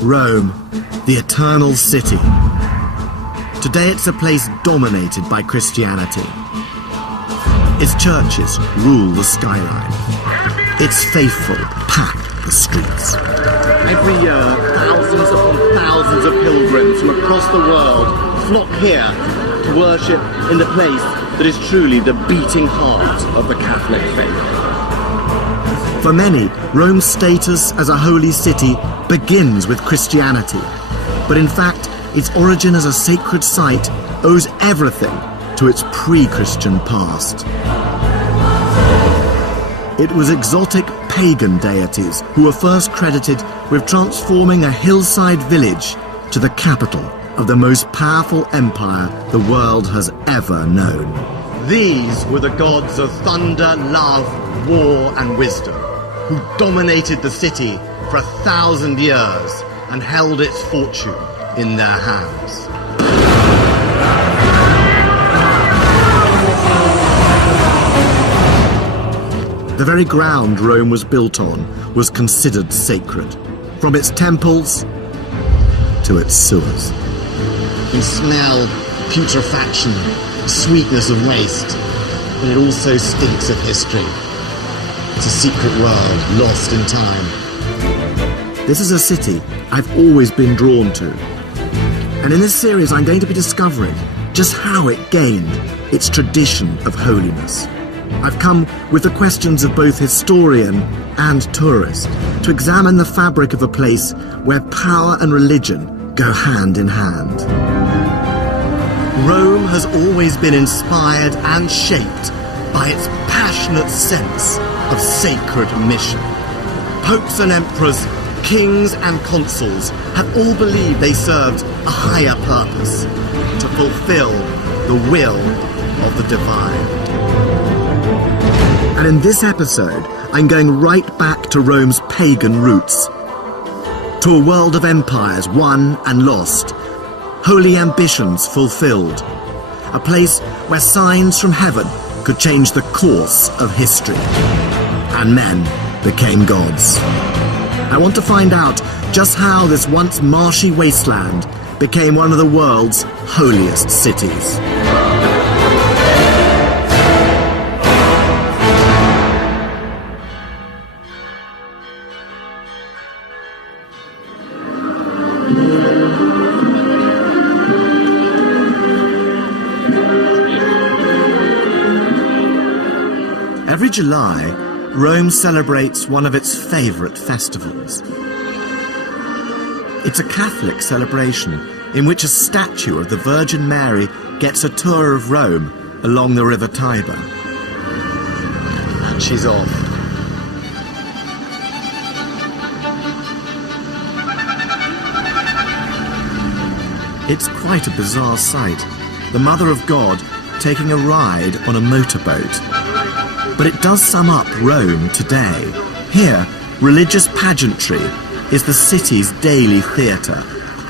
Rome, the eternal city. Today it's a place dominated by Christianity. Its churches rule the skyline. Its faithful pack the streets. Every year, thousands upon thousands of pilgrims from across the world flock here to worship in the place that is truly the beating heart of the Catholic faith. For many, Rome's status as a holy city begins with Christianity. But in fact, its origin as a sacred site owes everything to its pre-Christian past. It was exotic pagan deities who were first credited with transforming a hillside village to the capital of the most powerful empire the world has ever known. These were the gods of thunder, love, war and wisdom, who dominated the city for 1,000 years and held its fortune in their hands. The very ground Rome was built on was considered sacred, from its temples to its sewers. You can smell putrefaction, the sweetness of waste, but it also stinks of history. It's a secret world lost in time. This is a city I've always been drawn to. And in this series I'm going to be discovering just how it gained its tradition of holiness. I've come with the questions of both historian and tourist to examine the fabric of a place where power and religion go hand in hand. Rome has always been inspired and shaped by its passionate sense of sacred mission. Popes and emperors, kings and consuls have all believed they served a higher purpose, to fulfill the will of the divine. And in this episode, I'm going right back to Rome's pagan roots, to a world of empires won and lost, holy ambitions fulfilled, a place where signs from heaven could change the course of history, and men became gods. I want to find out just how this once marshy wasteland became one of the world's holiest cities. Every July, Rome celebrates one of its favourite festivals. It's a Catholic celebration in which a statue of the Virgin Mary gets a tour of Rome along the River Tiber. And she's off. It's quite a bizarre sight, the Mother of God taking a ride on a motorboat. But it does sum up Rome today. Here, religious pageantry is the city's daily theatre,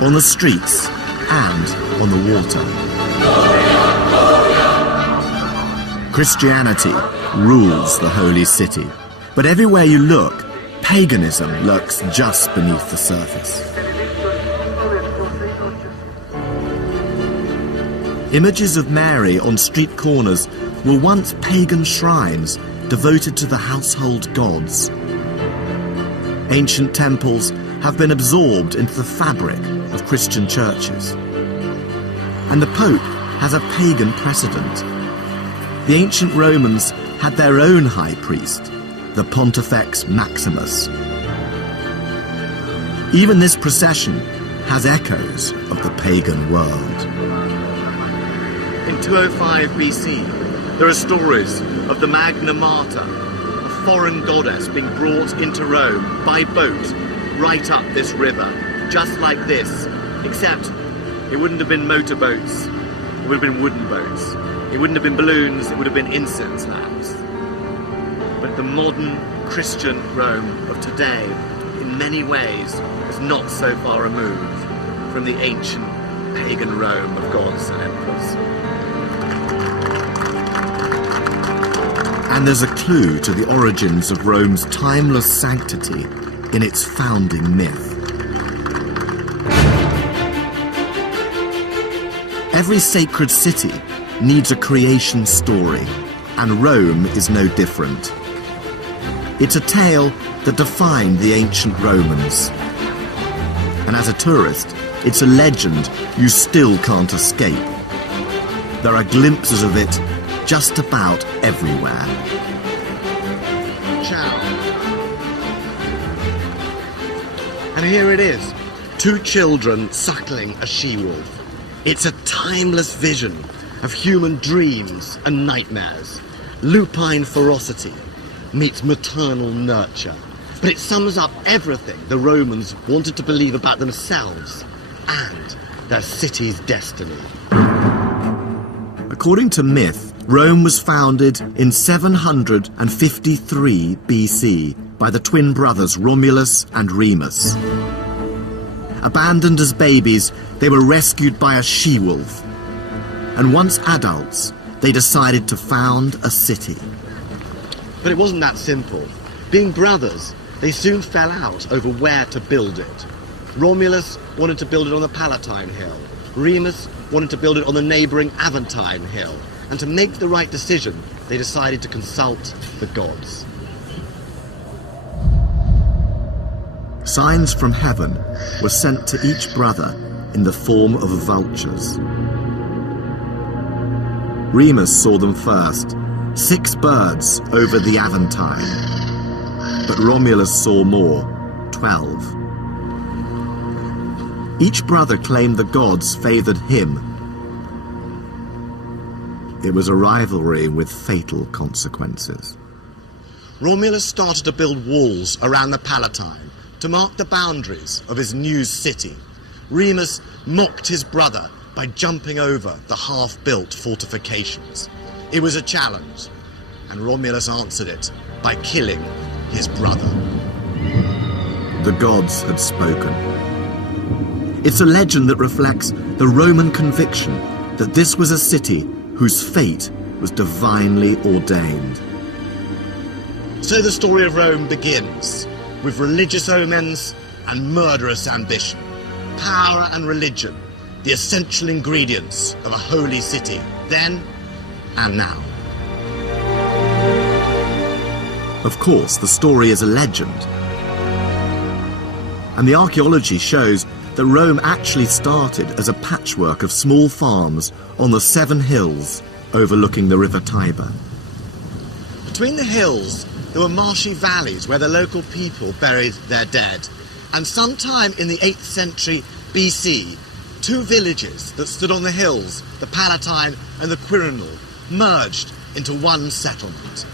on the streets and on the water. Christianity rules the holy city, but everywhere you look, paganism lurks just beneath the surface. Images of Mary on street corners were once pagan shrines devoted to the household gods. Ancient temples have been absorbed into the fabric of Christian churches. And the Pope has a pagan precedent. The ancient Romans had their own high priest, the Pontifex Maximus. Even this procession has echoes of the pagan world. In 205 BC, there are stories of the Magna Mater, a foreign goddess being brought into Rome by boat right up this river, just like this, except it wouldn't have been motorboats, it would have been wooden boats. It wouldn't have been balloons, it would have been incense lamps. But the modern Christian Rome of today, in many ways, is not so far removed from the ancient pagan Rome of gods and emperors. And there's a clue to the origins of Rome's timeless sanctity in its founding myth. Every sacred city needs a creation story, and Rome is no different. It's a tale that defined the ancient Romans. And as a tourist, it's a legend you still can't escape. There are glimpses of it just about everywhere. Ciao. And here it is, 2 children suckling a she-wolf. It's a timeless vision of human dreams and nightmares. Lupine ferocity meets maternal nurture. But it sums up everything the Romans wanted to believe about themselves and their city's destiny. According to myth, Rome was founded in 753 BC by the twin brothers Romulus and Remus. Abandoned as babies, they were rescued by a she-wolf. And once adults, they decided to found a city. But it wasn't that simple. Being brothers, they soon fell out over where to build it. Romulus wanted to build it on the Palatine Hill. Remus wanted to build it on the neighbouring Aventine Hill. And to make the right decision, they decided to consult the gods. Signs from heaven were sent to each brother in the form of vultures. Remus saw them first, 6 birds over the Aventine. But Romulus saw more, 12. Each brother claimed the gods favoured him. It was a rivalry with fatal consequences. Romulus started to build walls around the Palatine to mark the boundaries of his new city. Remus mocked his brother by jumping over the half-built fortifications. It was a challenge, and Romulus answered it by killing his brother. The gods had spoken. It's a legend that reflects the Roman conviction that this was a city whose fate was divinely ordained. So the story of Rome begins with religious omens and murderous ambition. Power and religion, the essential ingredients of a holy city, then and now. Of course, the story is a legend. And the archaeology shows that Rome actually started as a patchwork of small farms on the 7 hills overlooking the river Tiber. Between the hills, there were marshy valleys where the local people buried their dead. And sometime in the 8th century BC, 2 villages that stood on the hills, the Palatine and the Quirinal, merged into one settlement.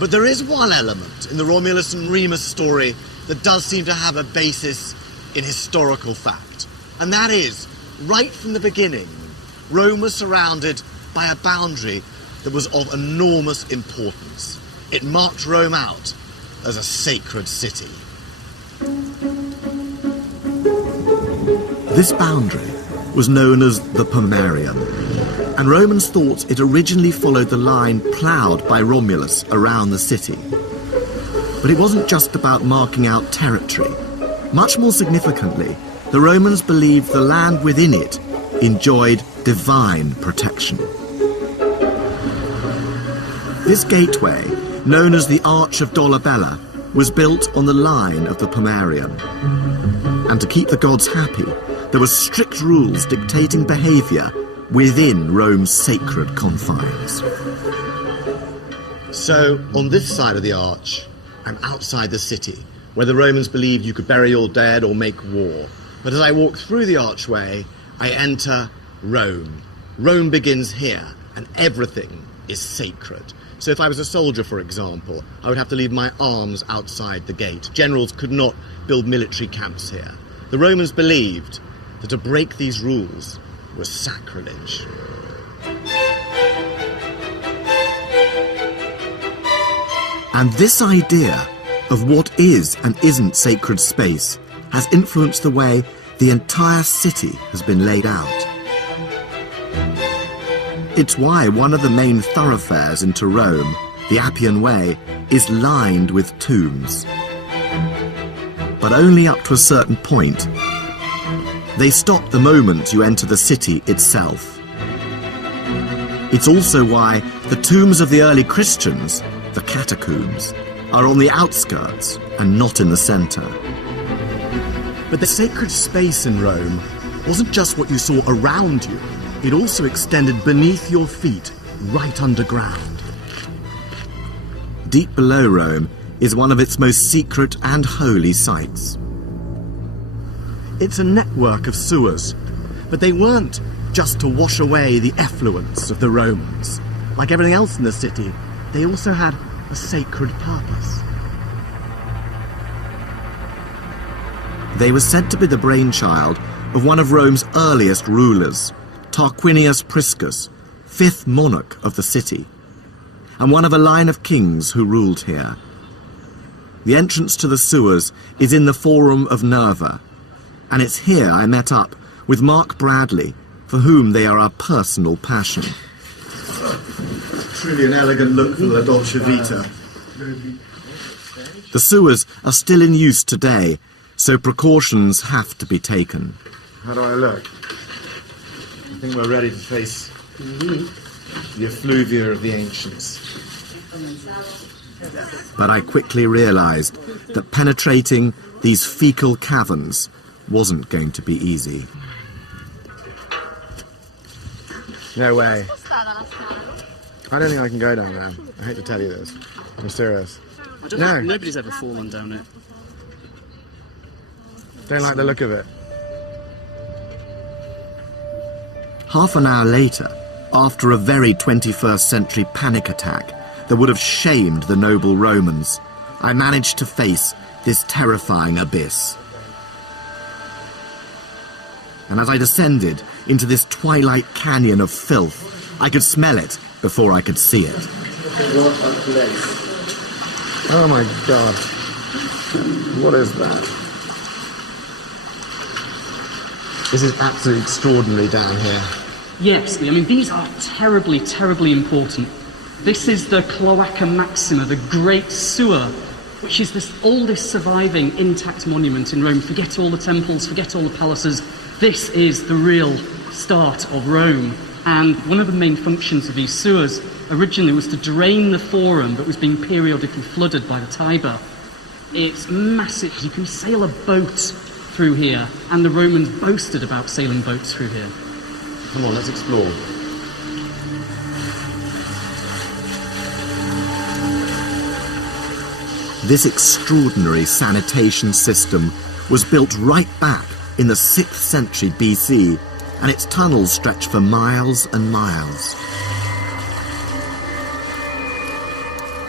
But there is one element in the Romulus and Remus story that does seem to have a basis in historical fact. And that is, right from the beginning, Rome was surrounded by a boundary that was of enormous importance. It marked Rome out as a sacred city. This boundary was known as the Pomerium, and Romans thought it originally followed the line ploughed by Romulus around the city. But it wasn't just about marking out territory. Much more significantly, the Romans believed the land within it enjoyed divine protection. This gateway, known as the Arch of Dolabella, was built on the line of the Pomerium. And to keep the gods happy, there were strict rules dictating behaviour within Rome's sacred confines. So, on this side of the arch, I'm outside the city, where the Romans believed you could bury your dead or make war. But as I walk through the archway, I enter Rome. Rome begins here, and everything is sacred. So if I was a soldier, for example, I would have to leave my arms outside the gate. Generals could not build military camps here. The Romans believed that to break these rules was sacrilege. And this idea of what is and isn't sacred space has influenced the way the entire city has been laid out. It's why one of the main thoroughfares into Rome, the Appian Way, is lined with tombs. but only up to a certain point. They stop the moment you enter the city itself. It's also why the tombs of the early Christians, the catacombs, are on the outskirts and not in the centre. But the sacred space in Rome wasn't just what you saw around you, it also extended beneath your feet, right underground. Deep below Rome is one of its most secret and holy sites. It's a network of sewers, but they weren't just to wash away the effluence of the Romans. Like everything else in the city, they also had a sacred purpose. They were said to be the brainchild of one of Rome's earliest rulers, Tarquinius Priscus, 5th monarch of the city, and one of a line of kings who ruled here. The entrance to the sewers is in the Forum of Nerva, and it's here I met up with Mark Bradley, for whom they are our personal passion. Truly an elegant look for the Dolce Vita. The sewers are still in use today, so precautions have to be taken. How do I look? I think we're ready to face the effluvia of the ancients. But I quickly realised that penetrating these fecal caverns wasn't going to be easy. No way. I don't think I can go down there. I hate to tell you this. I'm serious. I don't think nobody's ever fallen down it. Don't like the look of it. Half an hour later, after a very 21st century panic attack that would have shamed the noble Romans, I managed to face this terrifying abyss. And as I descended into this twilight canyon of filth, I could smell it before I could see it. Oh my God. What is that? This is absolutely extraordinary down here. Yes, I mean, these are terribly, terribly important. This is the Cloaca Maxima, the Great Sewer, which is this oldest surviving intact monument in Rome. Forget all the temples, forget all the palaces. This is the real start of Rome. And one of the main functions of these sewers originally was to drain the Forum that was being periodically flooded by the Tiber. It's massive. You can sail a boat through here, and the Romans boasted about sailing boats through here. Come on, let's explore. This extraordinary sanitation system was built right back in the 6th century BC, and its tunnels stretch for miles and miles.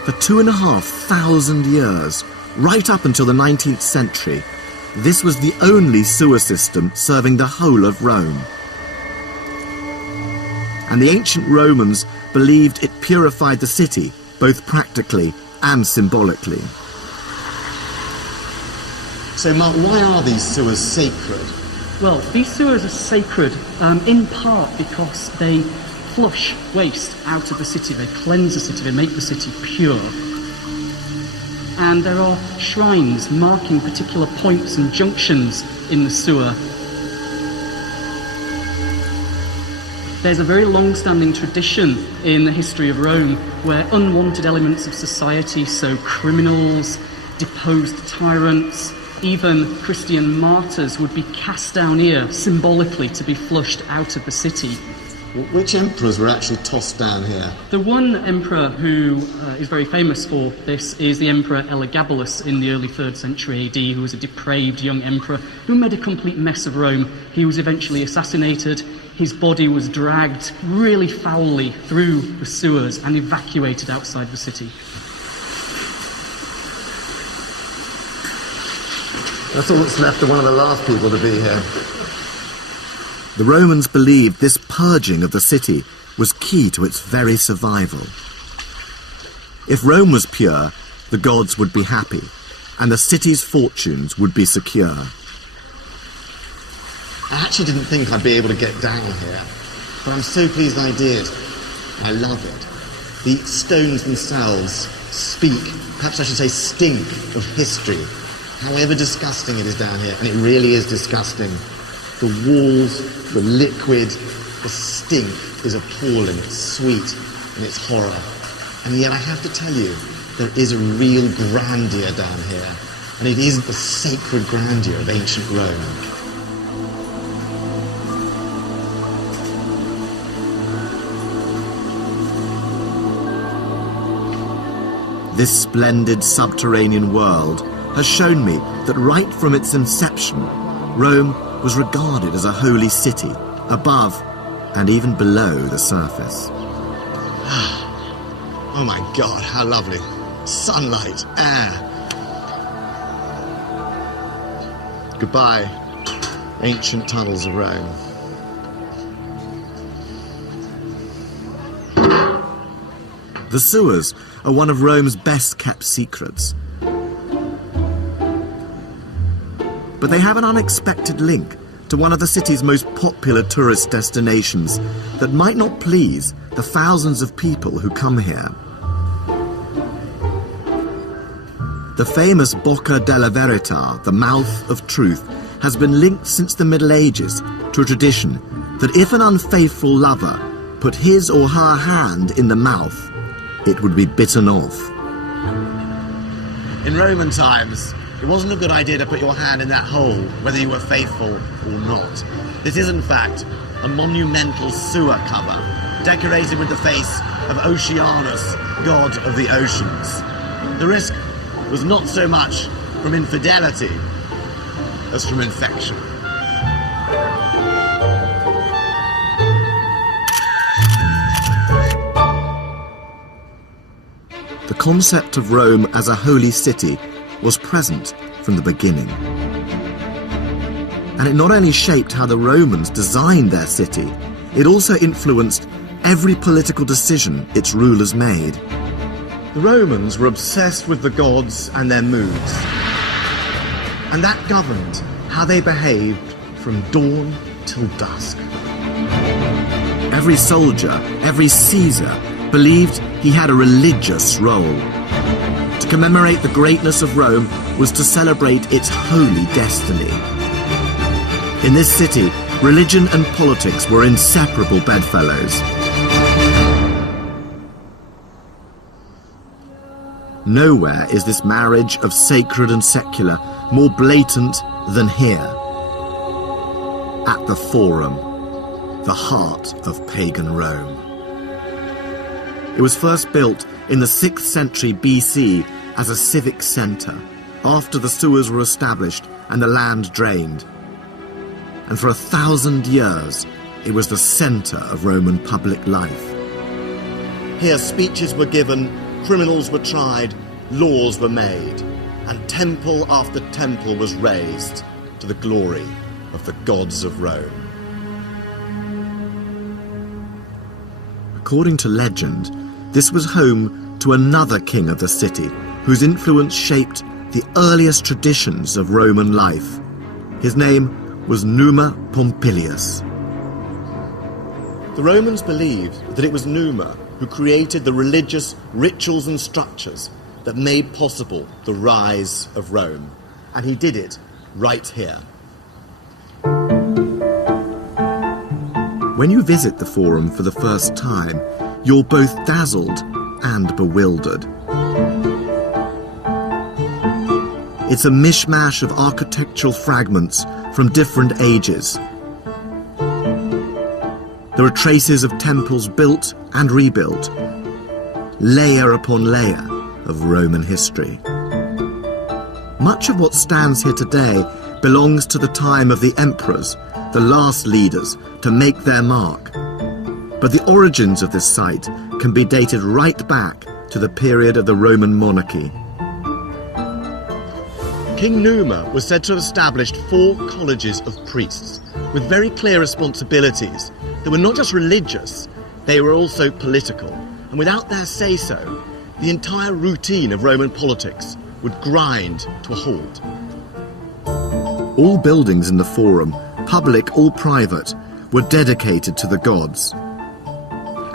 For 2,500 years, right up until the 19th century, this was the only sewer system serving the whole of Rome. And the ancient Romans believed it purified the city, both practically and symbolically. So, Mark, why are these sewers sacred? Well, these sewers are sacred in part because they flush waste out of the city, they cleanse the city, they make the city pure. And there are shrines marking particular points and junctions in the sewer. There's a very long-standing tradition in the history of Rome where unwanted elements of society, so criminals, deposed tyrants, even Christian martyrs, would be cast down here symbolically to be flushed out of the city. Which emperors were actually tossed down here? The one emperor who is very famous for this is the Emperor Elagabalus in the early 3rd century AD, who was a depraved young emperor who made a complete mess of Rome. He was eventually assassinated. His body was dragged really foully through the sewers and evacuated outside the city. That's all that's left of one of the last people to be here. The Romans believed this purging of the city was key to its very survival. If Rome was pure, the gods would be happy, and the city's fortunes would be secure. I actually didn't think I'd be able to get down here, but I'm so pleased I did. I love it. The stones themselves speak, perhaps I should say stink, of history. however disgusting it is down here, and it really is disgusting. The walls, the liquid, the stink is appalling. It's sweet and it's horror. And yet I have to tell you, there is a real grandeur down here, and it is the sacred grandeur of ancient Rome. This splendid subterranean world has shown me that right from its inception, Rome was regarded as a holy city, above and even below the surface. Oh my God, how lovely. Sunlight, air. Goodbye, ancient tunnels of Rome. The sewers are one of Rome's best-kept secrets. But they have an unexpected link to one of the city's most popular tourist destinations that might not please the thousands of people who come here. The famous Bocca della Verità, the mouth of truth, has been linked since the Middle Ages to a tradition that if an unfaithful lover put his or her hand in the mouth, it would be bitten off. In Roman times, it wasn't a good idea to put your hand in that hole, whether you were faithful or not. This is, in fact, a monumental sewer cover, decorated with the face of Oceanus, god of the oceans. The risk was not so much from infidelity as from infection. The concept of Rome as a holy city was present from the beginning. And it not only shaped how the Romans designed their city, it also influenced every political decision its rulers made. The Romans were obsessed with the gods and their moods, and that governed how they behaved from dawn till dusk. Every soldier, every Caesar, believed he had a religious role. To commemorate the greatness of Rome was to celebrate its holy destiny. In this city, religion and politics were inseparable bedfellows. Nowhere is this marriage of sacred and secular more blatant than here, at the Forum, the heart of pagan Rome. It was first built in the 6th century BC as a civic centre, after the sewers were established and the land drained. And for 1,000 years, it was the centre of Roman public life. Here speeches were given, criminals were tried, laws were made, and temple after temple was raised to the glory of the gods of Rome. According to legend, this was home to another king of the city, whose influence shaped the earliest traditions of Roman life. His name was Numa Pompilius. The Romans believed that it was Numa who created the religious rituals and structures that made possible the rise of Rome. And he did it right here. When you visit the Forum for the first time, you're both dazzled and bewildered. It's a mishmash of architectural fragments from different ages. There are traces of temples built and rebuilt, layer upon layer of Roman history. Much of what stands here today belongs to the time of the emperors, the last leaders to make their mark. But the origins of this site can be dated right back to the period of the Roman monarchy. King Numa was said to have established 4 colleges of priests with very clear responsibilities that were not just religious, they were also political. And without their say-so, the entire routine of Roman politics would grind to a halt. All buildings in the Forum, public or private, were dedicated to the gods.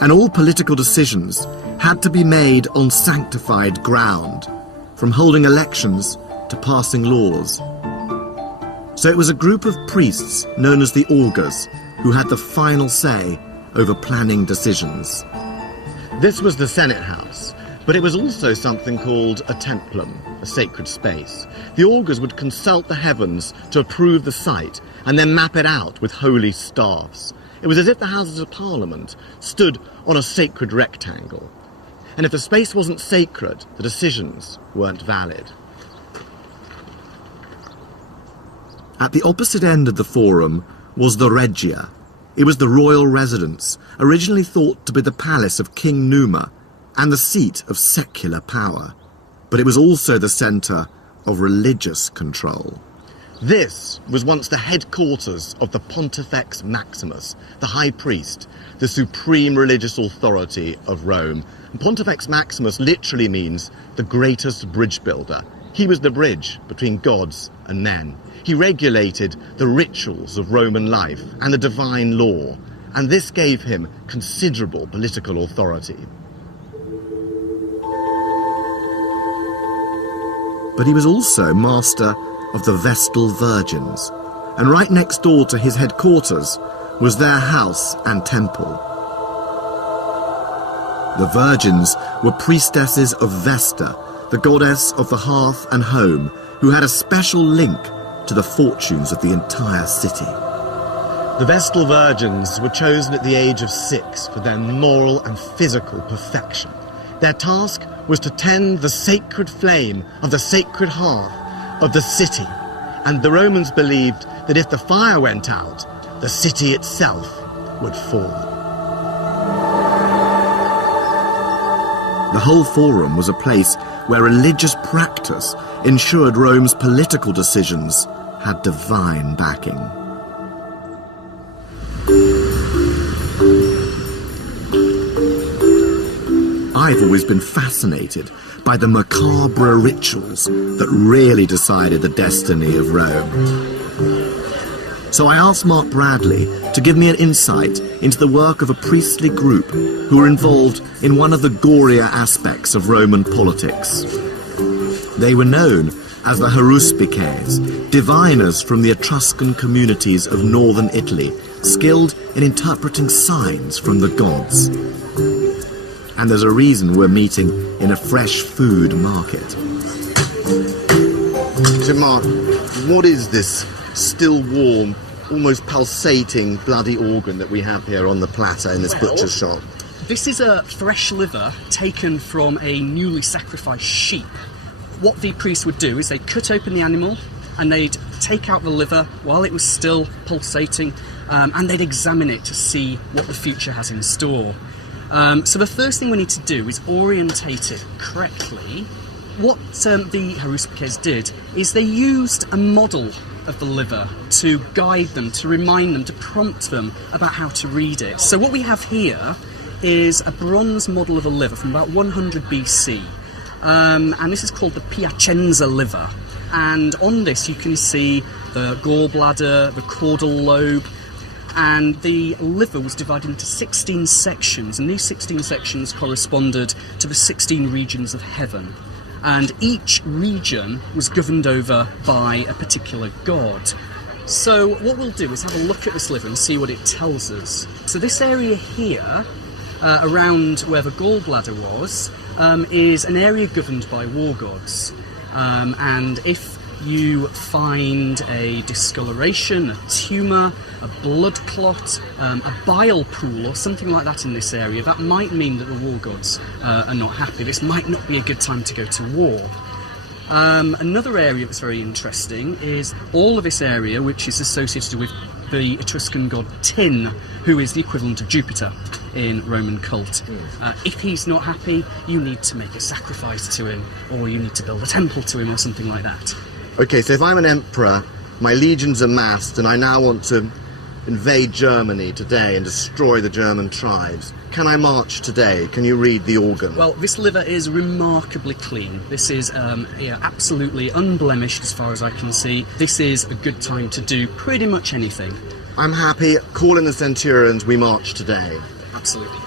And all political decisions had to be made on sanctified ground, from holding elections to passing laws. So it was a group of priests known as the augurs who had the final say over planning decisions. This was the Senate House, but it was also something called a templum, a sacred space. The augurs would consult the heavens to approve the site and then map it out with holy staffs. It was as if the Houses of Parliament stood on a sacred rectangle. And if the space wasn't sacred, the decisions weren't valid. At the opposite end of the forum was the Regia. It was the royal residence, originally thought to be the palace of King Numa and the seat of secular power. But it was also the centre of religious control. This was once the headquarters of the Pontifex Maximus, the high priest, the supreme religious authority of Rome. And Pontifex Maximus literally means the greatest bridge builder. He was the bridge between gods and men. He regulated the rituals of Roman life and the divine law, and this gave him considerable political authority. But he was also master of the Vestal Virgins, and right next door to his headquarters was their house and temple. The Virgins were priestesses of Vesta, the goddess of the hearth and home, who had a special link to the fortunes of the entire city. The Vestal Virgins were chosen at the age of 6 for their moral and physical perfection. Their task was to tend the sacred flame of the sacred hearth of the city, and the Romans believed that if the fire went out, the city itself would fall. The whole forum was a place where religious practice ensured Rome's political decisions had divine backing. I've always been fascinated by the macabre rituals that really decided the destiny of Rome. So I asked Mark Bradley to give me an insight into the work of a priestly group who were involved in one of the gorier aspects of Roman politics. They were known as the Haruspices, diviners from the Etruscan communities of northern Italy, skilled in interpreting signs from the gods. And there's a reason we're meeting in a fresh food market. So Mark, what is this still warm, almost pulsating bloody organ that we have here on the platter in this butcher's shop? This is a fresh liver taken from a newly sacrificed sheep. What the priest would do is they'd cut open the animal and they'd take out the liver while it was still pulsating, and they'd examine it to see what the future has in store. So the first thing we need to do is orientate it correctly. What the Haruspices did is they used a model of the liver to guide them, to remind them, to prompt them about how to read it. So what we have here is a bronze model of a liver from about 100 BC. And this is called the Piacenza liver. And on this you can see the gallbladder, the caudal lobe, and the liver was divided into 16 sections, and these 16 sections corresponded to the 16 regions of heaven. And each region was governed over by a particular god. So what we'll do is have a look at this liver and see what it tells us. So this area here, around where the gallbladder was, is an area governed by war gods. And if you find a discoloration, a tumour, a blood clot, a bile pool or something like that in this area, that might mean that the war gods are not happy. This might not be a good time to go to war. Another area that's very interesting is all of this area, which is associated with the Etruscan god Tin, who is the equivalent of Jupiter in Roman cult. If he's not happy, you need to make a sacrifice to him, or you need to build a temple to him or something like that. Okay, so if I'm an emperor, my legions are massed, and I now want to invade Germany today and destroy the German tribes, can I march today? Can you read the organ? Well, this liver is remarkably clean. This is absolutely unblemished as far as I can see. This is a good time to do pretty much anything. I'm happy. Call in the centurions, we march today. Absolutely.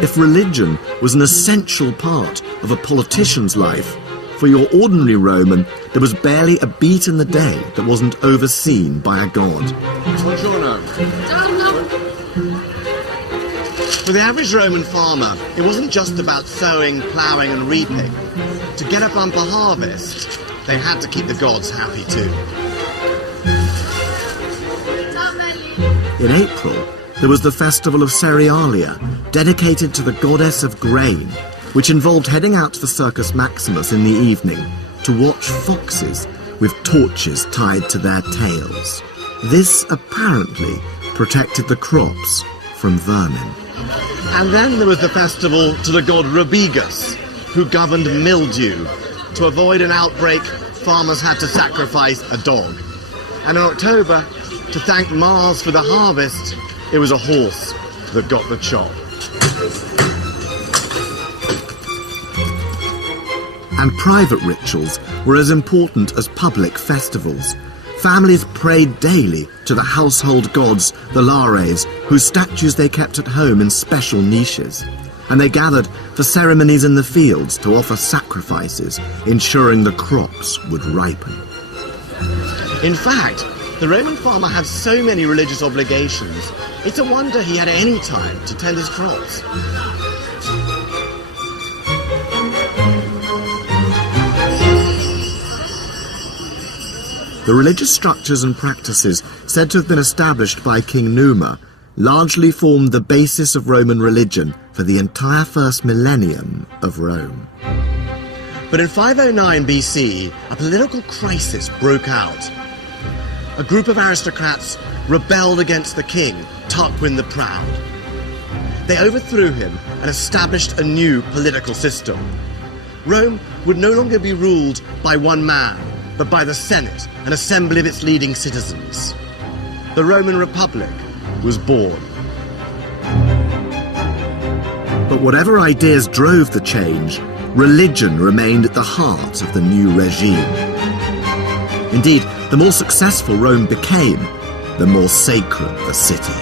If religion was an essential part of a politician's life, For your ordinary Roman, there was barely a beat in the day that wasn't overseen by a god. Buongiorno. For the average Roman farmer, it wasn't just about sowing, ploughing and reaping. To get a bumper harvest, they had to keep the gods happy too. In April, there was the festival of Cerealia, dedicated to the goddess of grain, which involved heading out to the Circus Maximus in the evening to watch foxes with torches tied to their tails. This apparently protected the crops from vermin. And then there was the festival to the god Rabigus, who governed mildew. To avoid an outbreak, farmers had to sacrifice a dog. And in October, to thank Mars for the harvest, it was a horse that got the chop. And private rituals were as important as public festivals. Families prayed daily to the household gods, the Lares, whose statues they kept at home in special niches. And they gathered for ceremonies in the fields to offer sacrifices, ensuring the crops would ripen. In fact, the Roman farmer had so many religious obligations, it's a wonder he had any time to tend his crops. The religious structures and practices said to have been established by King Numa largely formed the basis of Roman religion for the entire first millennium of Rome. But in 509 BC, a political crisis broke out. A group of aristocrats rebelled against the king, Tarquin the Proud. They overthrew him and established a new political system. Rome would no longer be ruled by one man, but by the Senate, an assembly of its leading citizens. The Roman Republic was born. But whatever ideas drove the change, religion remained at the heart of the new regime. Indeed, the more successful Rome became, the more sacred the city.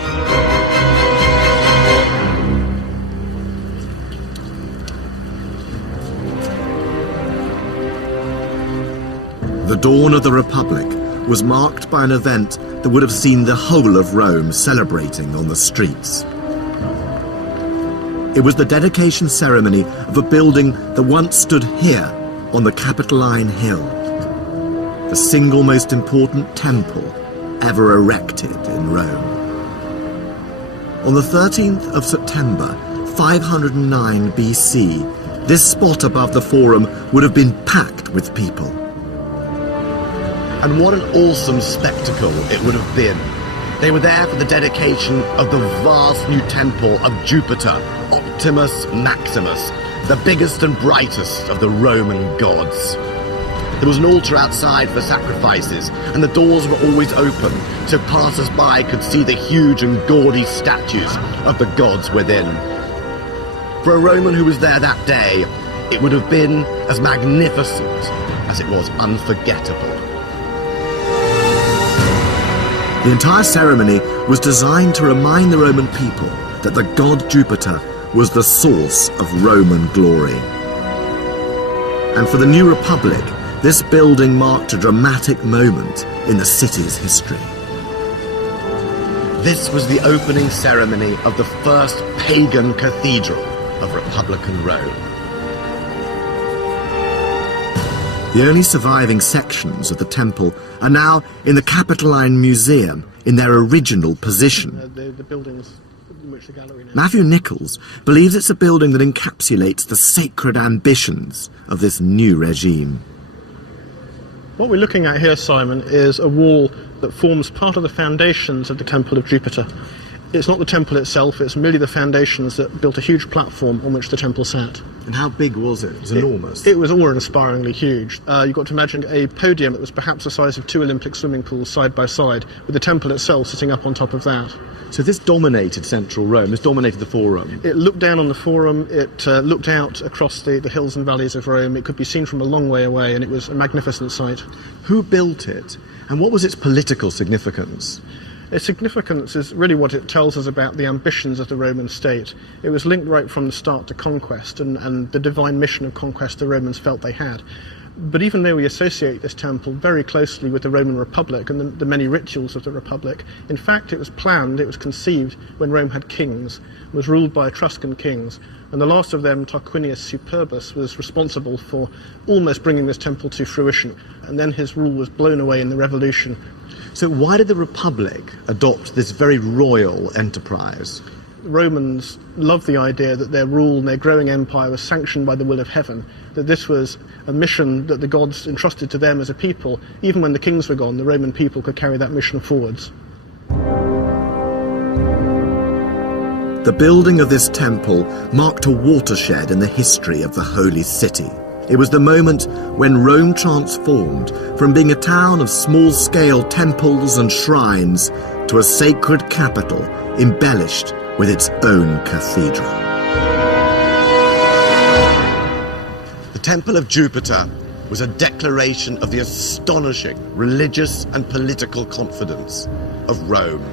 The dawn of the Republic was marked by an event that would have seen the whole of Rome celebrating on the streets. It was the dedication ceremony of a building that once stood here on the Capitoline Hill, the single most important temple ever erected in Rome. On the 13th of September, 509 BC, this spot above the Forum would have been packed with people. And what an awesome spectacle it would have been. They were there for the dedication of the vast new temple of Jupiter, Optimus Maximus, the biggest and brightest of the Roman gods. There was an altar outside for sacrifices, and the doors were always open, so passers-by could see the huge and gaudy statues of the gods within. For a Roman who was there that day, it would have been as magnificent as it was unforgettable. The entire ceremony was designed to remind the Roman people that the god Jupiter was the source of Roman glory. And for the new Republic, this building marked a dramatic moment in the city's history. This was the opening ceremony of the first pagan cathedral of Republican Rome. The only surviving sections of the temple are now in the Capitoline Museum in their original position. The buildings in which the gallery now. Matthew Nichols believes it's a building that encapsulates the sacred ambitions of this new regime. What we're looking at here, Simon, is a wall that forms part of the foundations of the Temple of Jupiter. It's not the temple itself, it's merely the foundations that built a huge platform on which the temple sat. And how big was it? It was enormous. It was awe-inspiringly huge. You've got to imagine a podium that was perhaps the size of 2 Olympic swimming pools side by side, with the temple itself sitting up on top of that. So this dominated central Rome, this dominated the Forum. It looked down on the Forum, it looked out across the hills and valleys of Rome, it could be seen from a long way away, and it was a magnificent sight. Who built it, and what was its political significance? Its significance is really what it tells us about the ambitions of the Roman state. It was linked right from the start to conquest and the divine mission of conquest the Romans felt they had. But even though we associate this temple very closely with the Roman Republic and the many rituals of the Republic, in fact it was planned, it was conceived when Rome had kings, was ruled by Etruscan kings, and the last of them, Tarquinius Superbus, was responsible for almost bringing this temple to fruition, and then his rule was blown away in the revolution. So why did the Republic adopt this very royal enterprise? Romans loved the idea that their rule and their growing empire was sanctioned by the will of heaven, that this was a mission that the gods entrusted to them as a people. Even when the kings were gone, the Roman people could carry that mission forwards. The building of this temple marked a watershed in the history of the Holy City. It was the moment when Rome transformed from being a town of small-scale temples and shrines to a sacred capital embellished with its own cathedral. The Temple of Jupiter was a declaration of the astonishing religious and political confidence of Rome,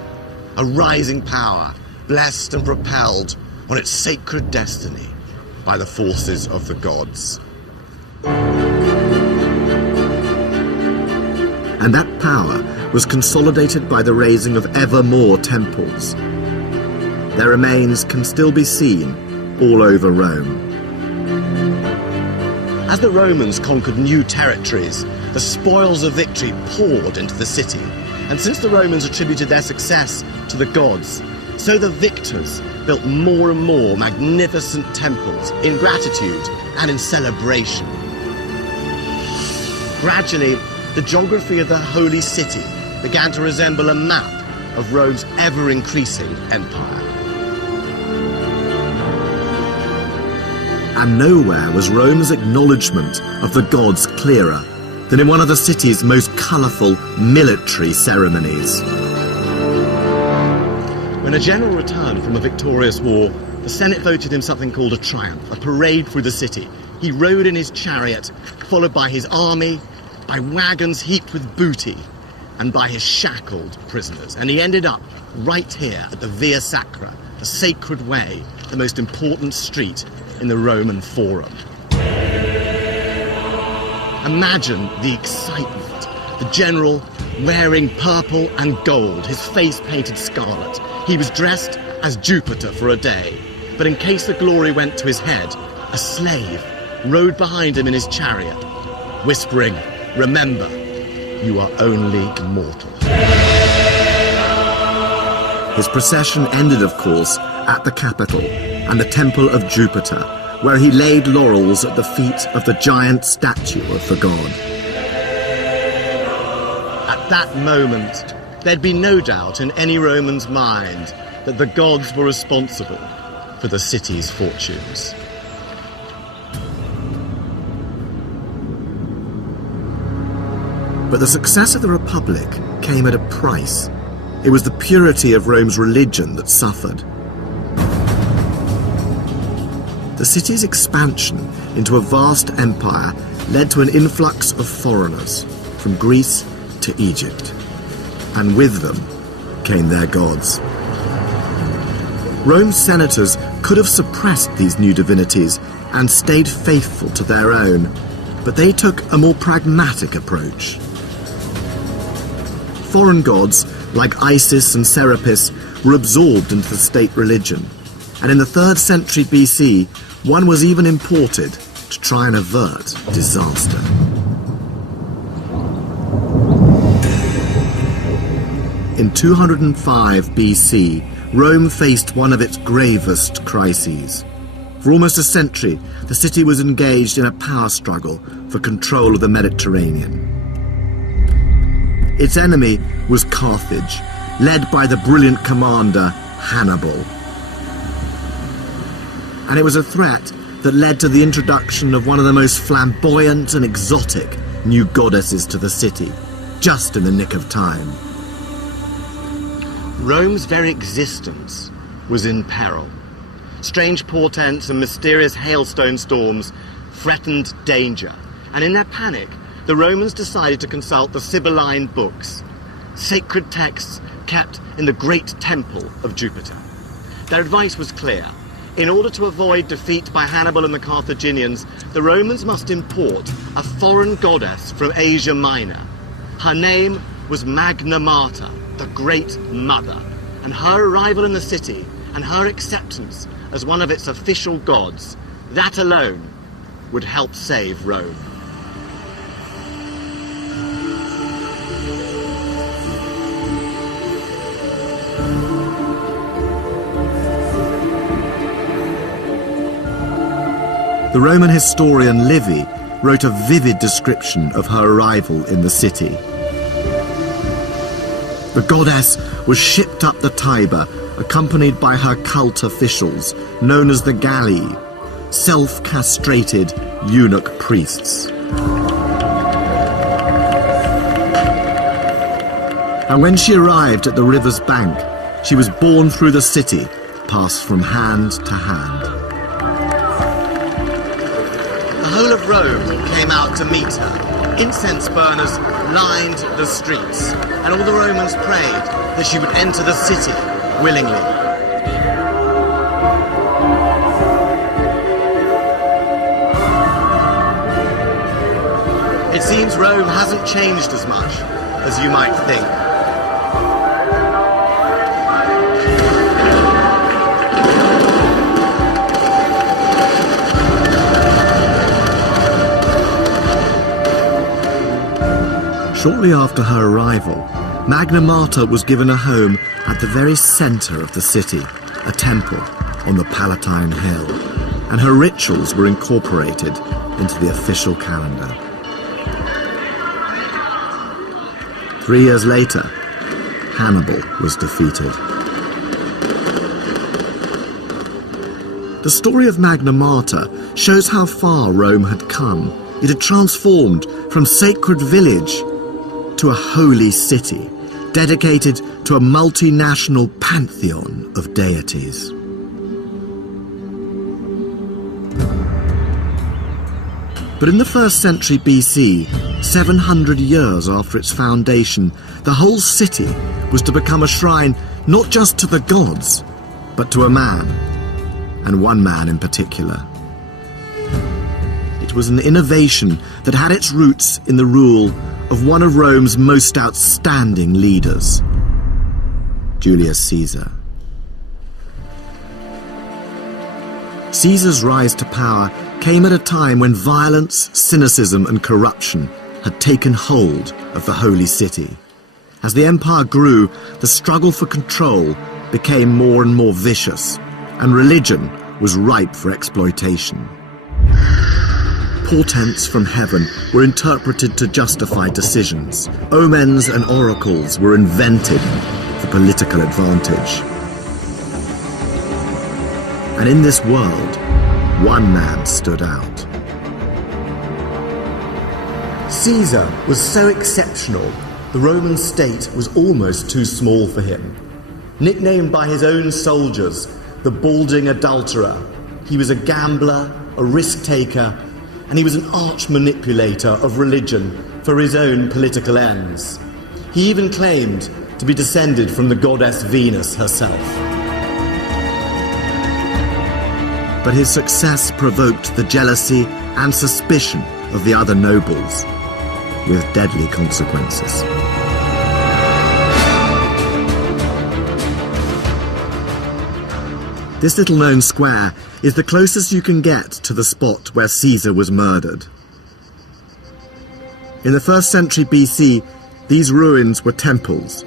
a rising power blessed and propelled on its sacred destiny by the forces of the gods. And that power was consolidated by the raising of ever more temples. Their remains can still be seen all over Rome. As the Romans conquered new territories, the spoils of victory poured into the city. And since the Romans attributed their success to the gods, so the victors built more and more magnificent temples in gratitude and in celebration. Gradually, the geography of the Holy City began to resemble a map of Rome's ever-increasing empire. And nowhere was Rome's acknowledgement of the gods clearer than in one of the city's most colourful military ceremonies. When a general returned from a victorious war, the Senate voted him something called a triumph, a parade through the city. He rode in his chariot, followed by his army, by wagons heaped with booty, and by his shackled prisoners. And he ended up right here at the Via Sacra, the sacred way, the most important street in the Roman Forum. Imagine the excitement. The general wearing purple and gold, his face painted scarlet. He was dressed as Jupiter for a day, but in case the glory went to his head, a slave rode behind him in his chariot, whispering, "Remember, you are only mortal." His procession ended, of course, at the Capitol and the Temple of Jupiter, where he laid laurels at the feet of the giant statue of the god. At that moment, there'd be no doubt in any Roman's mind that the gods were responsible for the city's fortunes. But the success of the Republic came at a price. It was the purity of Rome's religion that suffered. The city's expansion into a vast empire led to an influx of foreigners from Greece to Egypt, and with them came their gods. Rome's senators could have suppressed these new divinities and stayed faithful to their own, but they took a more pragmatic approach. Foreign gods like Isis and Serapis were absorbed into the state religion, and in the 3rd century BC, one was even imported to try and avert disaster. In 205 BC, Rome faced one of its gravest crises. For almost a century, the city was engaged in a power struggle for control of the Mediterranean. Its enemy was Carthage, led by the brilliant commander Hannibal. And it was a threat that led to the introduction of one of the most flamboyant and exotic new goddesses to the city, just in the nick of time. Rome's very existence was in peril. Strange portents and mysterious hailstone storms threatened danger, and in their panic, the Romans decided to consult the Sibylline books, sacred texts kept in the great temple of Jupiter. Their advice was clear. In order to avoid defeat by Hannibal and the Carthaginians, the Romans must import a foreign goddess from Asia Minor. Her name was Magna Mater, the Great Mother, and her arrival in the city and her acceptance as one of its official gods, that alone would help save Rome. The Roman historian Livy wrote a vivid description of her arrival in the city. The goddess was shipped up the Tiber, accompanied by her cult officials, known as the Galli, self-castrated eunuch priests. And when she arrived at the river's bank, she was borne through the city, passed from hand to hand. The whole of Rome came out to meet her. Incense burners lined the streets, and all the Romans prayed that she would enter the city willingly. It seems Rome hasn't changed as much as you might think. Shortly after her arrival, Magna Mater was given a home at the very centre of the city, a temple on the Palatine Hill, and her rituals were incorporated into the official calendar. 3 years later, Hannibal was defeated. The story of Magna Mater shows how far Rome had come. It had transformed from sacred village to a holy city, dedicated to a multinational pantheon of deities. But in the 1st century BC, 700 years after its foundation, the whole city was to become a shrine not just to the gods, but to a man, and one man in particular. It was an innovation that had its roots in the rule of one of Rome's most outstanding leaders, Julius Caesar. Caesar's rise to power came at a time when violence, cynicism and corruption had taken hold of the holy city. As the empire grew, the struggle for control became more and more vicious, and religion was ripe for exploitation. Portents from heaven were interpreted to justify decisions. Omens and oracles were invented for political advantage. And in this world, one man stood out. Caesar was so exceptional, the Roman state was almost too small for him. Nicknamed by his own soldiers, the balding adulterer, he was a gambler, a risk-taker, and he was an arch-manipulator of religion for his own political ends. He even claimed to be descended from the goddess Venus herself. But his success provoked the jealousy and suspicion of the other nobles, with deadly consequences. This little-known square is the closest you can get to the spot where Caesar was murdered. In the 1st century BC, these ruins were temples.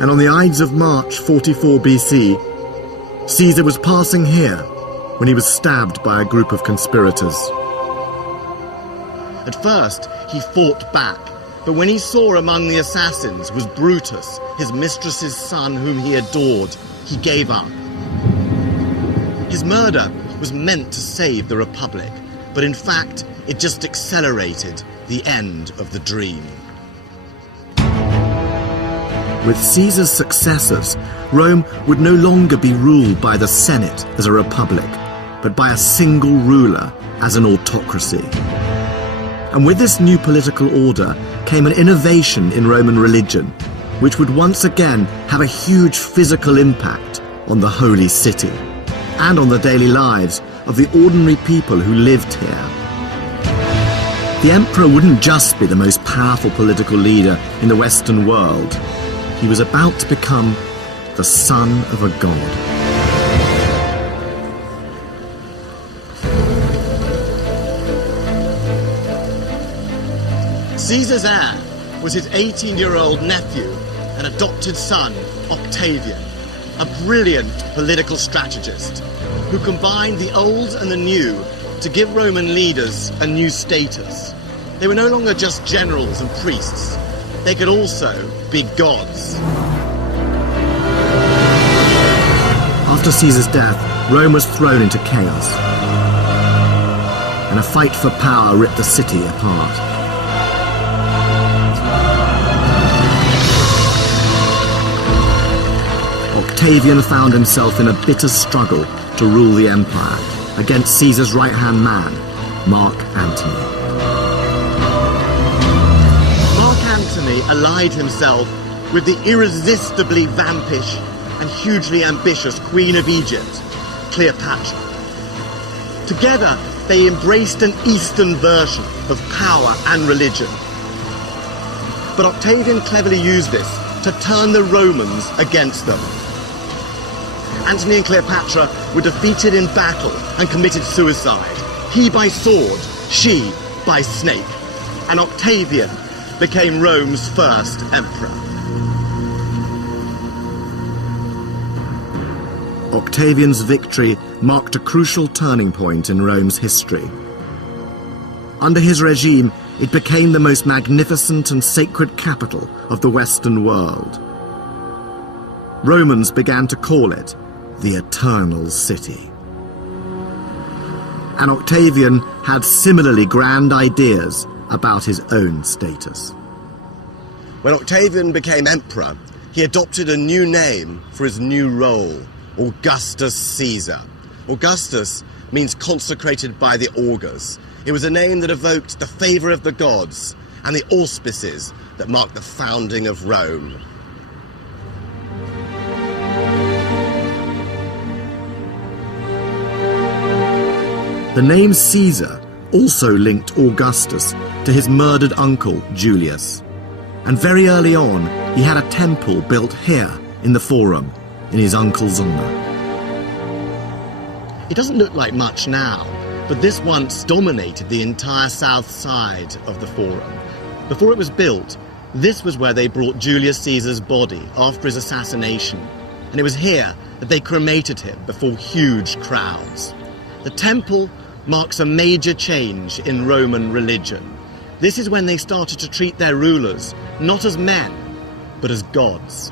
And on the Ides of March 44 BC, Caesar was passing here when he was stabbed by a group of conspirators. At first, he fought back, but when he saw among the assassins was Brutus, his mistress's son whom he adored, he gave up. His murder was meant to save the Republic, but in fact, it just accelerated the end of the dream. With Caesar's successors, Rome would no longer be ruled by the Senate as a republic, but by a single ruler as an autocracy. And with this new political order came an innovation in Roman religion, which would once again have a huge physical impact on the holy city and on the daily lives of the ordinary people who lived here. The emperor wouldn't just be the most powerful political leader in the Western world. He was about to become the son of a god. Caesar's heir was his 18-year-old nephew and adopted son, Octavian, a brilliant political strategist who combined the old and the new to give Roman leaders a new status. They were no longer just generals and priests. They could also be gods. After Caesar's death, Rome was thrown into chaos, and a fight for power ripped the city apart. Octavian found himself in a bitter struggle to rule the empire against Caesar's right-hand man, Mark Antony. Mark Antony allied himself with the irresistibly vampish and hugely ambitious Queen of Egypt, Cleopatra. Together, they embraced an Eastern version of power and religion. But Octavian cleverly used this to turn the Romans against them. Antony and Cleopatra were defeated in battle and committed suicide. He by sword, she by snake. And Octavian became Rome's first emperor. Octavian's victory marked a crucial turning point in Rome's history. Under his regime, it became the most magnificent and sacred capital of the Western world. Romans began to call it the Eternal City. And Octavian had similarly grand ideas about his own status. When Octavian became emperor, he adopted a new name for his new role, Augustus Caesar. Augustus means consecrated by the augurs. It was a name that evoked the favour of the gods and the auspices that marked the founding of Rome. The name Caesar also linked Augustus to his murdered uncle, Julius. And very early on, he had a temple built here in the Forum, in his uncle's honour. It doesn't look like much now, but this once dominated the entire south side of the Forum. Before it was built, this was where they brought Julius Caesar's body after his assassination, and it was here that they cremated him before huge crowds. The temple marks a major change in Roman religion. This is when they started to treat their rulers not as men, but as gods.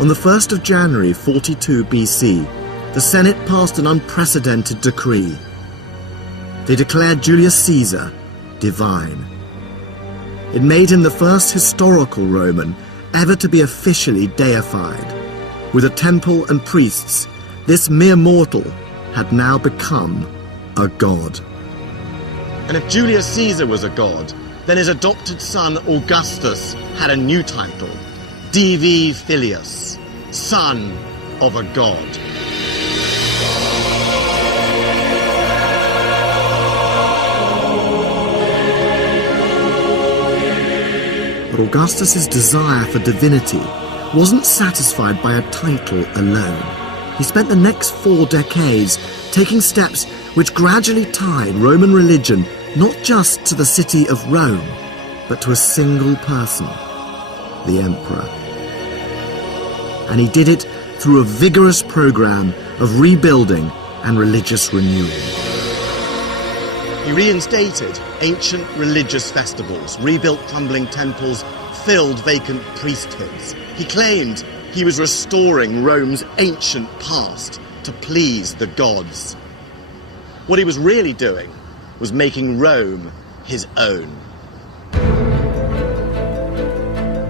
On the 1st of January 42 BC, the Senate passed an unprecedented decree. They declared Julius Caesar divine. It made him the first historical Roman ever to be officially deified. With a temple and priests, this mere mortal had now become a god. And if Julius Caesar was a god, then his adopted son Augustus had a new title, Divi Filius, son of a god. But Augustus's desire for divinity wasn't satisfied by a title alone. He spent the next 4 decades taking steps which gradually tied Roman religion not just to the city of Rome, but to a single person, the emperor. And he did it through a vigorous program of rebuilding and religious renewal. He reinstated ancient religious festivals, rebuilt crumbling temples, filled vacant priesthoods. He claimed he was restoring Rome's ancient past to please the gods. What he was really doing was making Rome his own.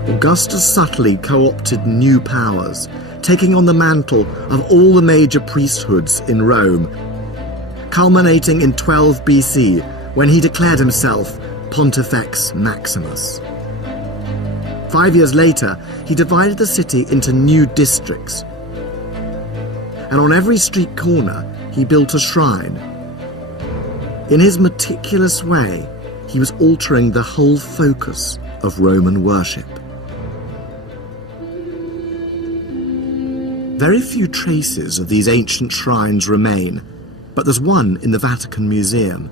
Augustus subtly co-opted new powers, taking on the mantle of all the major priesthoods in Rome, culminating in 12 BC when he declared himself Pontifex Maximus. 5 years later, he divided the city into new districts. And on every street corner, he built a shrine. In his meticulous way, he was altering the whole focus of Roman worship. Very few traces of these ancient shrines remain, but there's one in the Vatican Museum.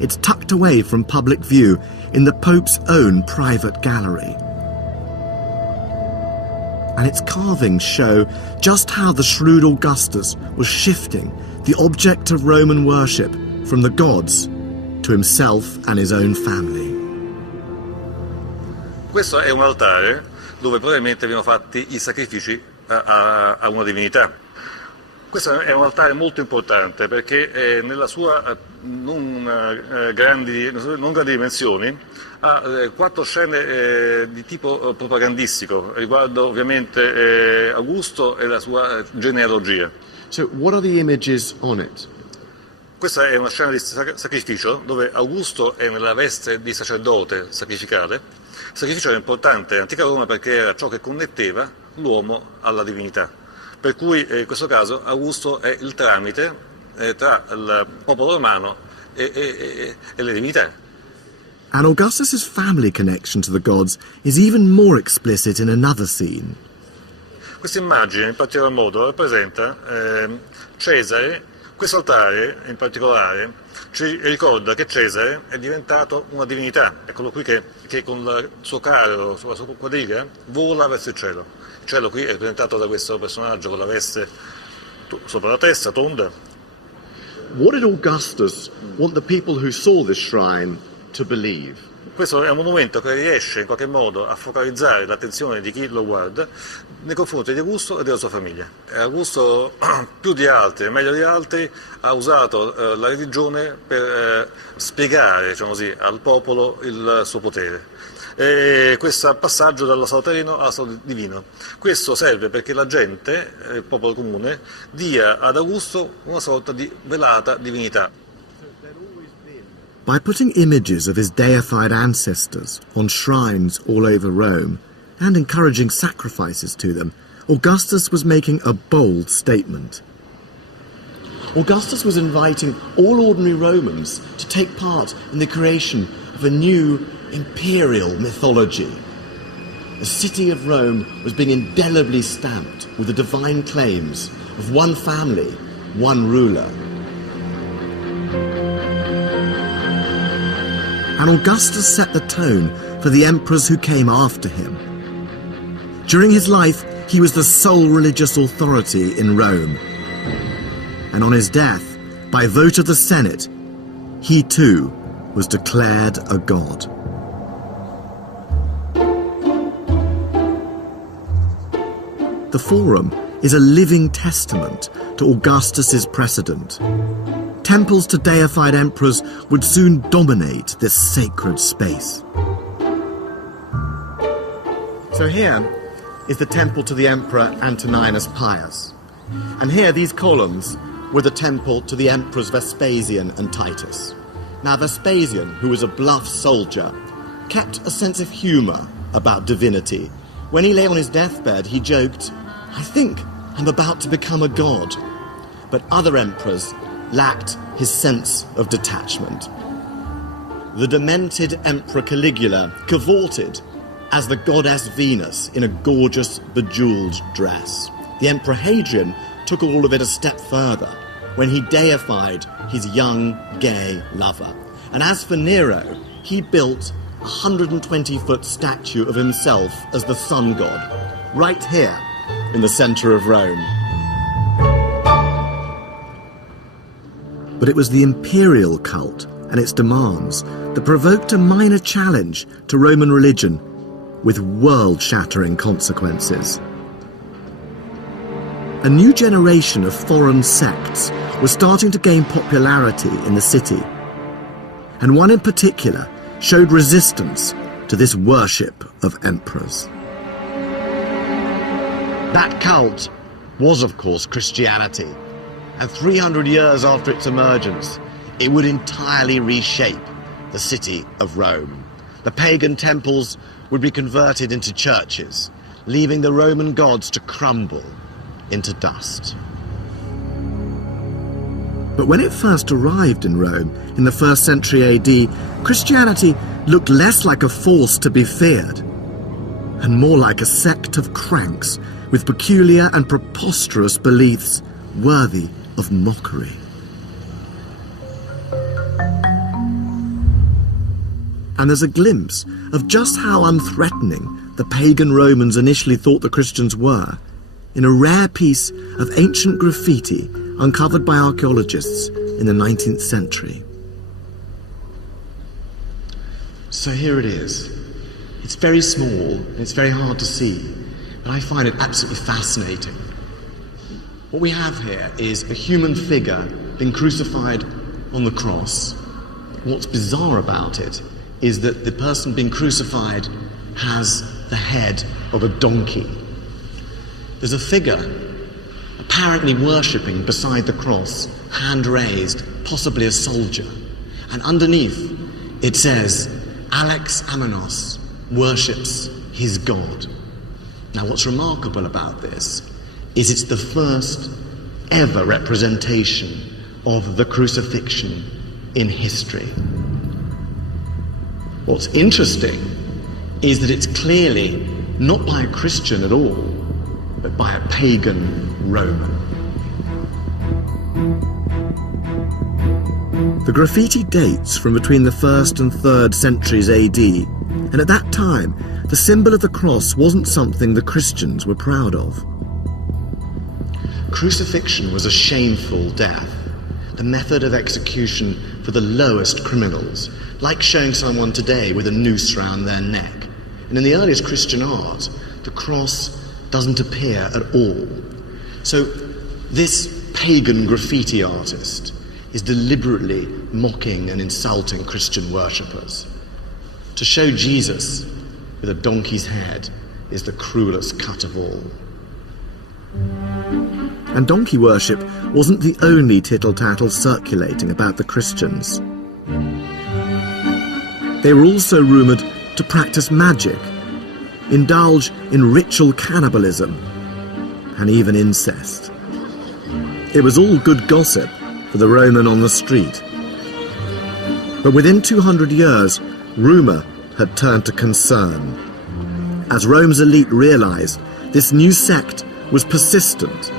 It's tucked away from public view in the Pope's own private gallery. And its carvings show just how the shrewd Augustus was shifting the object of Roman worship from the gods to himself and his own family. Questo è un altare dove probabilmente venivano fatti i sacrifici a una divinità. Questo è un altare molto importante perché nella sua non grandi dimensioni ha 4 scene di tipo propagandistico riguardo ovviamente Augusto e la sua genealogia. So what are the images on it? Questa è una scena di sacrificio dove Augusto è nella veste di sacerdote sacrificale. Il sacrificio era importante in antica Roma perché era ciò che connetteva l'uomo alla divinità. Per cui in questo caso Augusto è il tramite tra il popolo romano e le divinità. And Augustus's family connection to the gods is even more explicit in another scene. Questa immagine in particolar modo rappresenta Cesare. Questo altare in particolare ci ricorda che Cesare è diventato una divinità, eccolo qui che con il suo carro sulla sua quadriga vola verso il cielo. Il cielo qui è rappresentato da questo personaggio con la veste sopra la testa, tonda. What did Augustus want the people who saw this shrine to believe? Questo è un monumento che riesce in qualche modo a focalizzare l'attenzione di chi lo guarda nei confronti di Augusto e della sua famiglia. Augusto, più di altri, meglio di altri, ha usato la religione per spiegare, diciamo così, al popolo il suo potere. E questo passaggio dallo stato terreno allo stato divino. Questo serve perché la gente, il popolo comune, dia ad Augusto una sorta di velata divinità. By putting images of his deified ancestors on shrines all over Rome and encouraging sacrifices to them, Augustus was making a bold statement. Augustus was inviting all ordinary Romans to take part in the creation of a new imperial mythology. The city of Rome was being indelibly stamped with the divine claims of one family, one ruler. And Augustus set the tone for the emperors who came after him. During his life, he was the sole religious authority in Rome. And on his death, by vote of the Senate, he too was declared a god. The Forum is a living testament to Augustus's precedent. Temples to deified emperors would soon dominate this sacred space. So here is the temple to the Emperor Antoninus Pius. And here, these columns were the temple to the emperors Vespasian and Titus. Now, Vespasian, who was a bluff soldier, kept a sense of humour about divinity. When he lay on his deathbed, he joked, "I think I'm about to become a god." But other emperors lacked his sense of detachment. The demented Emperor Caligula cavorted as the goddess Venus in a gorgeous, bejewelled dress. The Emperor Hadrian took all of it a step further when he deified his young, gay lover. And as for Nero, he built a 120-foot statue of himself as the sun god, right here in the centre of Rome. But it was the imperial cult and its demands that provoked a minor challenge to Roman religion with world-shattering consequences. A new generation of foreign sects was starting to gain popularity in the city, and one in particular showed resistance to this worship of emperors. That cult was, of course, Christianity. And 300 years after its emergence, it would entirely reshape the city of Rome. The pagan temples would be converted into churches, leaving the Roman gods to crumble into dust. But when it first arrived in Rome in the 1st century AD, Christianity looked less like a force to be feared and more like a sect of cranks with peculiar and preposterous beliefs worthy of mockery. And there's a glimpse of just how unthreatening the pagan Romans initially thought the Christians were in a rare piece of ancient graffiti uncovered by archaeologists in the 19th century. So here it is. It's very small and it's very hard to see, but I find it absolutely fascinating. What we have here is a human figure being crucified on the cross. What's bizarre about it is that the person being crucified has the head of a donkey. There's a figure apparently worshipping beside the cross, hand raised, possibly a soldier. And underneath it says, Alex Amenos worships his God. Now what's remarkable about this is it's the first ever representation of the crucifixion in history. What's interesting is that it's clearly not by a Christian at all, but by a pagan Roman. The graffiti dates from between the 1st and 3rd centuries AD, and at that time, the symbol of the cross wasn't something the Christians were proud of. Crucifixion was a shameful death, the method of execution for the lowest criminals, like showing someone today with a noose round their neck. And in the earliest Christian art, the cross doesn't appear at all. So this pagan graffiti artist is deliberately mocking and insulting Christian worshippers. To show Jesus with a donkey's head is the cruelest cut of all. And donkey worship wasn't the only tittle-tattle circulating about the Christians. They were also rumoured to practice magic, indulge in ritual cannibalism, and even incest. It was all good gossip for the Roman on the street. But within 200 years, rumour had turned to concern, as Rome's elite realised this new sect was persistent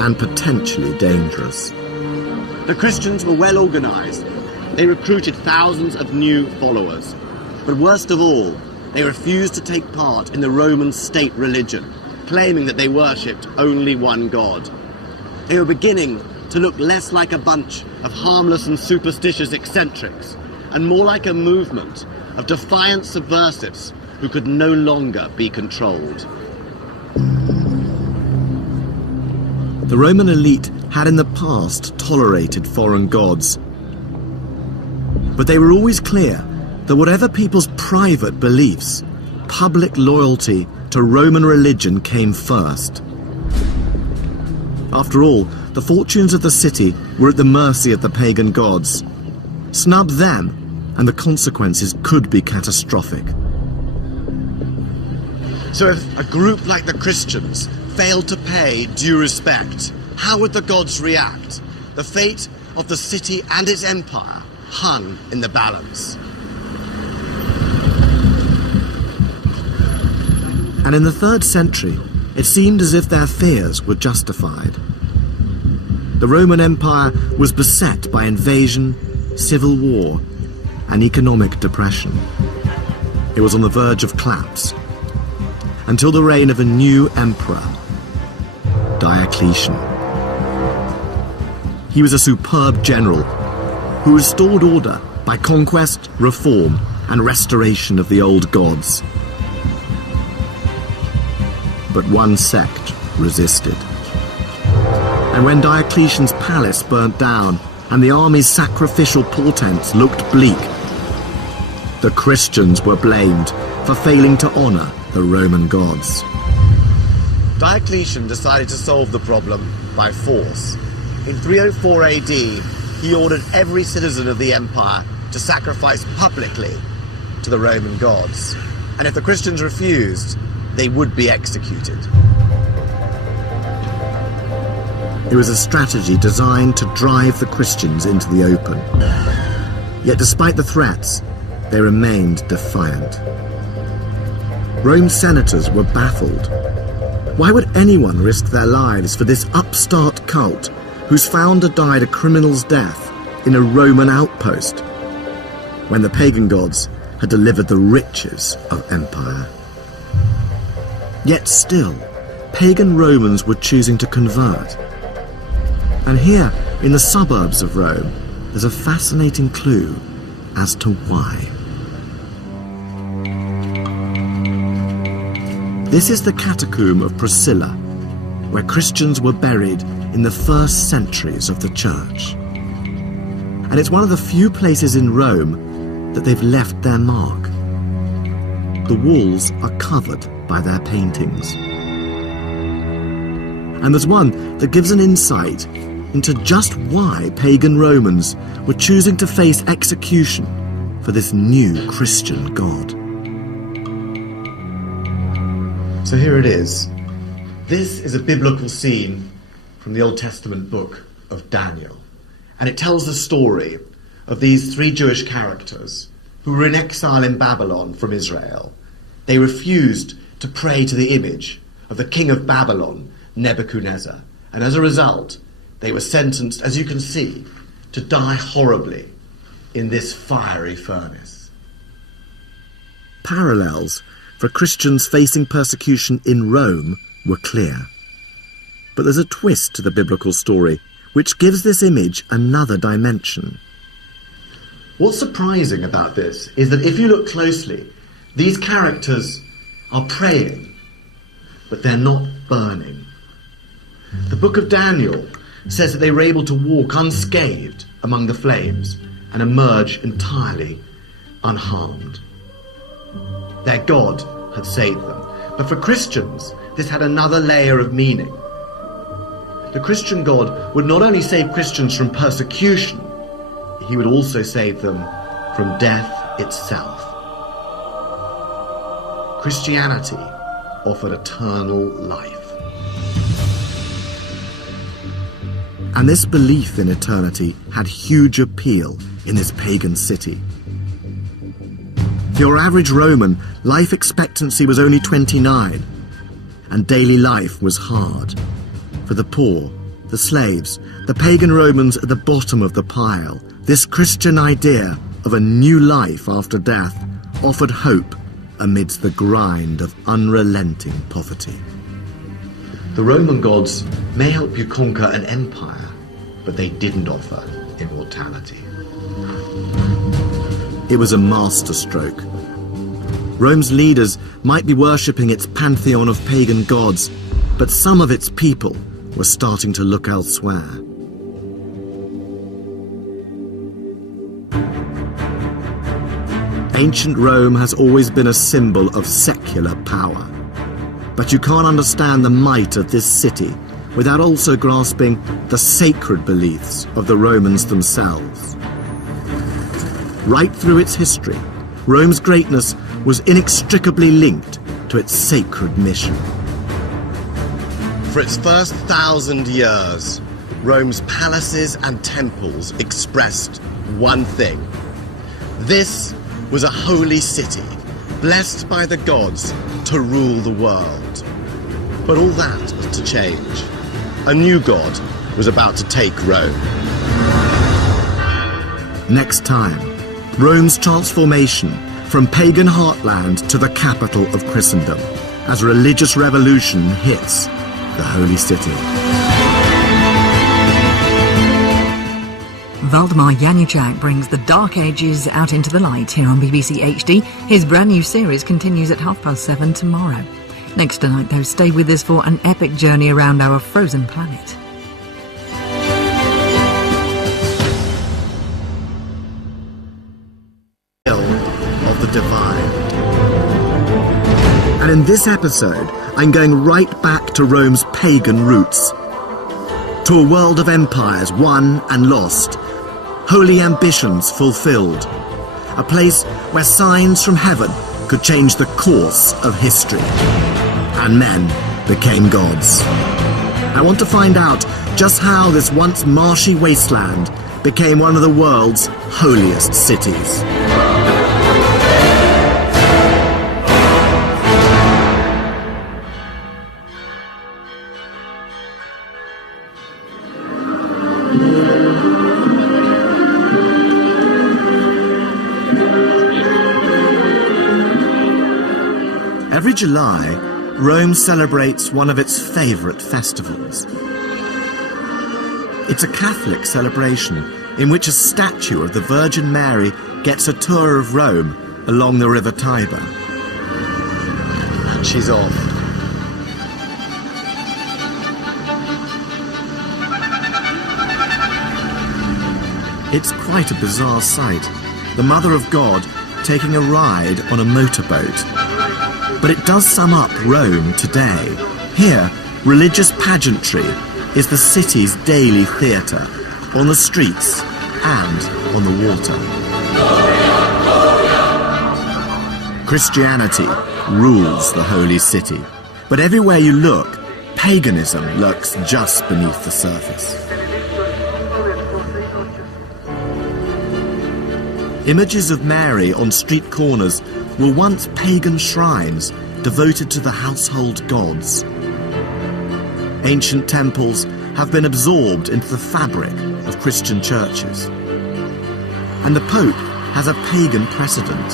and potentially dangerous. The Christians were well organised. They recruited thousands of new followers. But worst of all, they refused to take part in the Roman state religion, claiming that they worshipped only one god. They were beginning to look less like a bunch of harmless and superstitious eccentrics, and more like a movement of defiant subversives who could no longer be controlled. The Roman elite had in the past tolerated foreign gods, but they were always clear that whatever people's private beliefs, public loyalty to Roman religion came first. After all, the fortunes of the city were at the mercy of the pagan gods. Snub them, and the consequences could be catastrophic. So if a group like the Christians failed to pay due respect, how would the gods react? The fate of the city and its empire hung in the balance. And in the 3rd century, it seemed as if their fears were justified. The Roman Empire was beset by invasion, civil war, and economic depression. It was on the verge of collapse, until the reign of a new emperor, Diocletian. He was a superb general who restored order by conquest, reform, and restoration of the old gods. But one sect resisted. And when Diocletian's palace burnt down and the army's sacrificial portents looked bleak, the Christians were blamed for failing to honour the Roman gods. Diocletian decided to solve the problem by force. In 304 AD, he ordered every citizen of the empire to sacrifice publicly to the Roman gods. And if the Christians refused, they would be executed. It was a strategy designed to drive the Christians into the open. Yet despite the threats, they remained defiant. Rome's senators were baffled. Why would anyone risk their lives for this upstart cult whose founder died a criminal's death in a Roman outpost, when the pagan gods had delivered the riches of empire? Yet still, pagan Romans were choosing to convert. And here, in the suburbs of Rome, there's a fascinating clue as to why. This is the catacomb of Priscilla, where Christians were buried in the first centuries of the church. And it's one of the few places in Rome that they've left their mark. The walls are covered by their paintings. And there's one that gives an insight into just why pagan Romans were choosing to face execution for this new Christian god. So here it is. This is a biblical scene from the Old Testament book of Daniel. And it tells the story of these three Jewish characters who were in exile in Babylon from Israel. They refused to pray to the image of the king of Babylon, Nebuchadnezzar. And as a result, they were sentenced, as you can see, to die horribly in this fiery furnace. Parallels for Christians facing persecution in Rome were clear. But there's a twist to the biblical story which gives this image another dimension. What's surprising about this is that if you look closely, these characters are praying, but they're not burning. The book of Daniel says that they were able to walk unscathed among the flames and emerge entirely unharmed. Their God had saved them. But for Christians, this had another layer of meaning. The Christian God would not only save Christians from persecution, he would also save them from death itself. Christianity offered eternal life. And this belief in eternity had huge appeal in this pagan city. For your average Roman, life expectancy was only 29, and daily life was hard. For the poor, the slaves, the pagan Romans at the bottom of the pile, this Christian idea of a new life after death offered hope amidst the grind of unrelenting poverty. The Roman gods may help you conquer an empire, but they didn't offer immortality. It was a masterstroke. Rome's leaders might be worshipping its pantheon of pagan gods, but some of its people were starting to look elsewhere. Ancient Rome has always been a symbol of secular power. But you can't understand the might of this city without also grasping the sacred beliefs of the Romans themselves. Right through its history, Rome's greatness was inextricably linked to its sacred mission. For its first 1,000 years, Rome's palaces and temples expressed one thing. This was a holy city, blessed by the gods to rule the world. But all that was to change. A new god was about to take Rome. Next time, Rome's transformation from pagan heartland to the capital of Christendom, as religious revolution hits the holy city. Waldemar Januszczak brings the dark ages out into the light here on BBC HD. His brand new series continues at 7:30 tomorrow. Next tonight, though, stay with us for an epic journey around our frozen planet. Of the divine. And in this episode, I'm going right back to Rome's pagan roots, to a world of empires won and lost, holy ambitions fulfilled, a place where signs from heaven could change the course of history, and men became gods. I want to find out just how this once marshy wasteland became one of the world's holiest cities. Every July, Rome celebrates one of its favourite festivals. It's a Catholic celebration in which a statue of the Virgin Mary gets a tour of Rome along the River Tiber. And she's off. It's quite a bizarre sight. The Mother of God taking a ride on a motorboat. But it does sum up Rome today. Here, religious pageantry is the city's daily theatre, on the streets and on the water. Christianity rules the holy city, but everywhere you look, paganism lurks just beneath the surface. Images of Mary on street corners were once pagan shrines devoted to the household gods. Ancient temples have been absorbed into the fabric of Christian churches. And the Pope has a pagan precedent.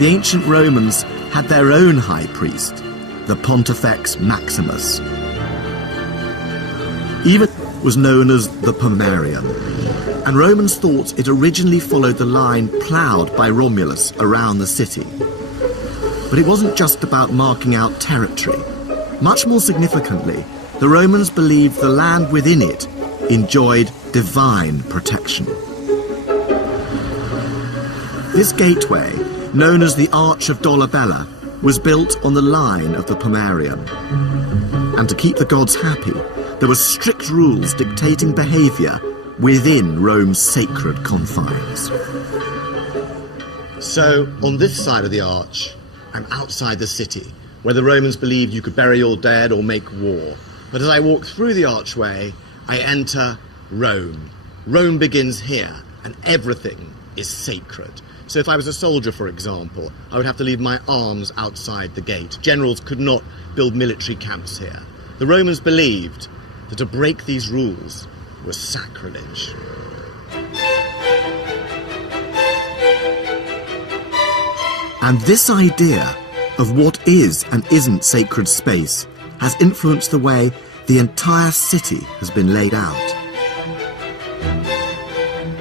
The ancient Romans had their own high priest, the Pontifex Maximus. Even was known as the Pomerian, and Romans thought it originally followed the line ploughed by Romulus around the city. But it wasn't just about marking out territory. Much more significantly, the Romans believed the land within it enjoyed divine protection. This gateway, known as the Arch of Dolabella, was built on the line of the Pomerian. And to keep the gods happy, there were strict rules dictating behaviour within Rome's sacred confines. So, on this side of the arch, I'm outside the city, where the Romans believed you could bury your dead or make war. But as I walk through the archway, I enter Rome. Rome begins here, and everything is sacred. So if I was a soldier, for example, I would have to leave my arms outside the gate. Generals could not build military camps here. The Romans believed that to break these rules was sacrilege. And this idea of what is and isn't sacred space has influenced the way the entire city has been laid out.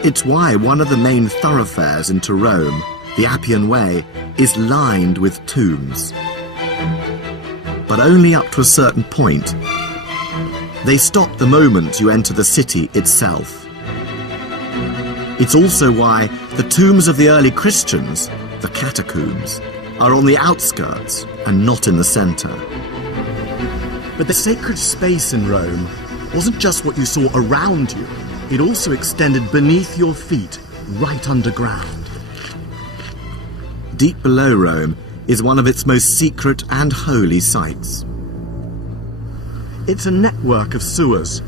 It's why one of the main thoroughfares into Rome, the Appian Way, is lined with tombs. But only up to a certain point. They stop the moment you enter the city itself. It's also why the tombs of the early Christians, the catacombs, are on the outskirts and not in the centre. But the sacred space in Rome wasn't just what you saw around you, it also extended beneath your feet, right underground. Deep below Rome is one of its most secret and holy sites. It's a network of sewers,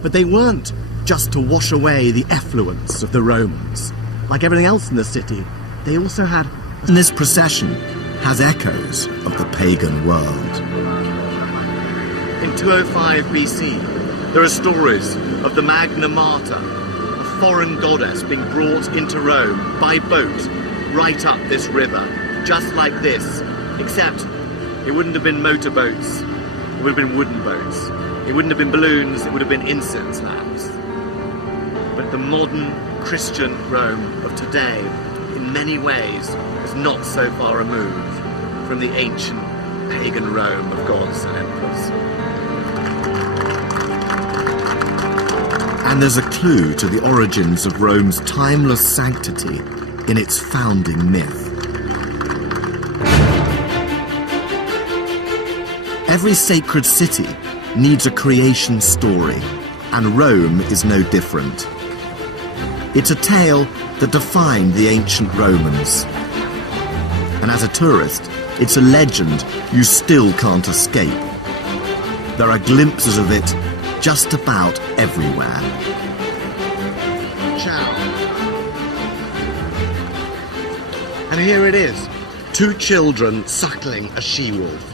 but they weren't just to wash away the effluence of the Romans. Like everything else in the city, they also had... And this procession has echoes of the pagan world. In 205 BC, there are stories of the Magna Mater, a foreign goddess being brought into Rome by boat right up this river, just like this, except it wouldn't have been motorboats, it would have been wooden boats. It wouldn't have been balloons, it would have been incense lamps. But the modern Christian Rome of today, in many ways, is not so far removed from the ancient pagan Rome of gods and emperors. And there's a clue to the origins of Rome's timeless sanctity in its founding myth. Every sacred city needs a creation story, and Rome is no different. It's a tale that defined the ancient Romans. And as a tourist, it's a legend you still can't escape. there are glimpses of it just about everywhere. Ciao. And here it is, 2 children suckling a she-wolf.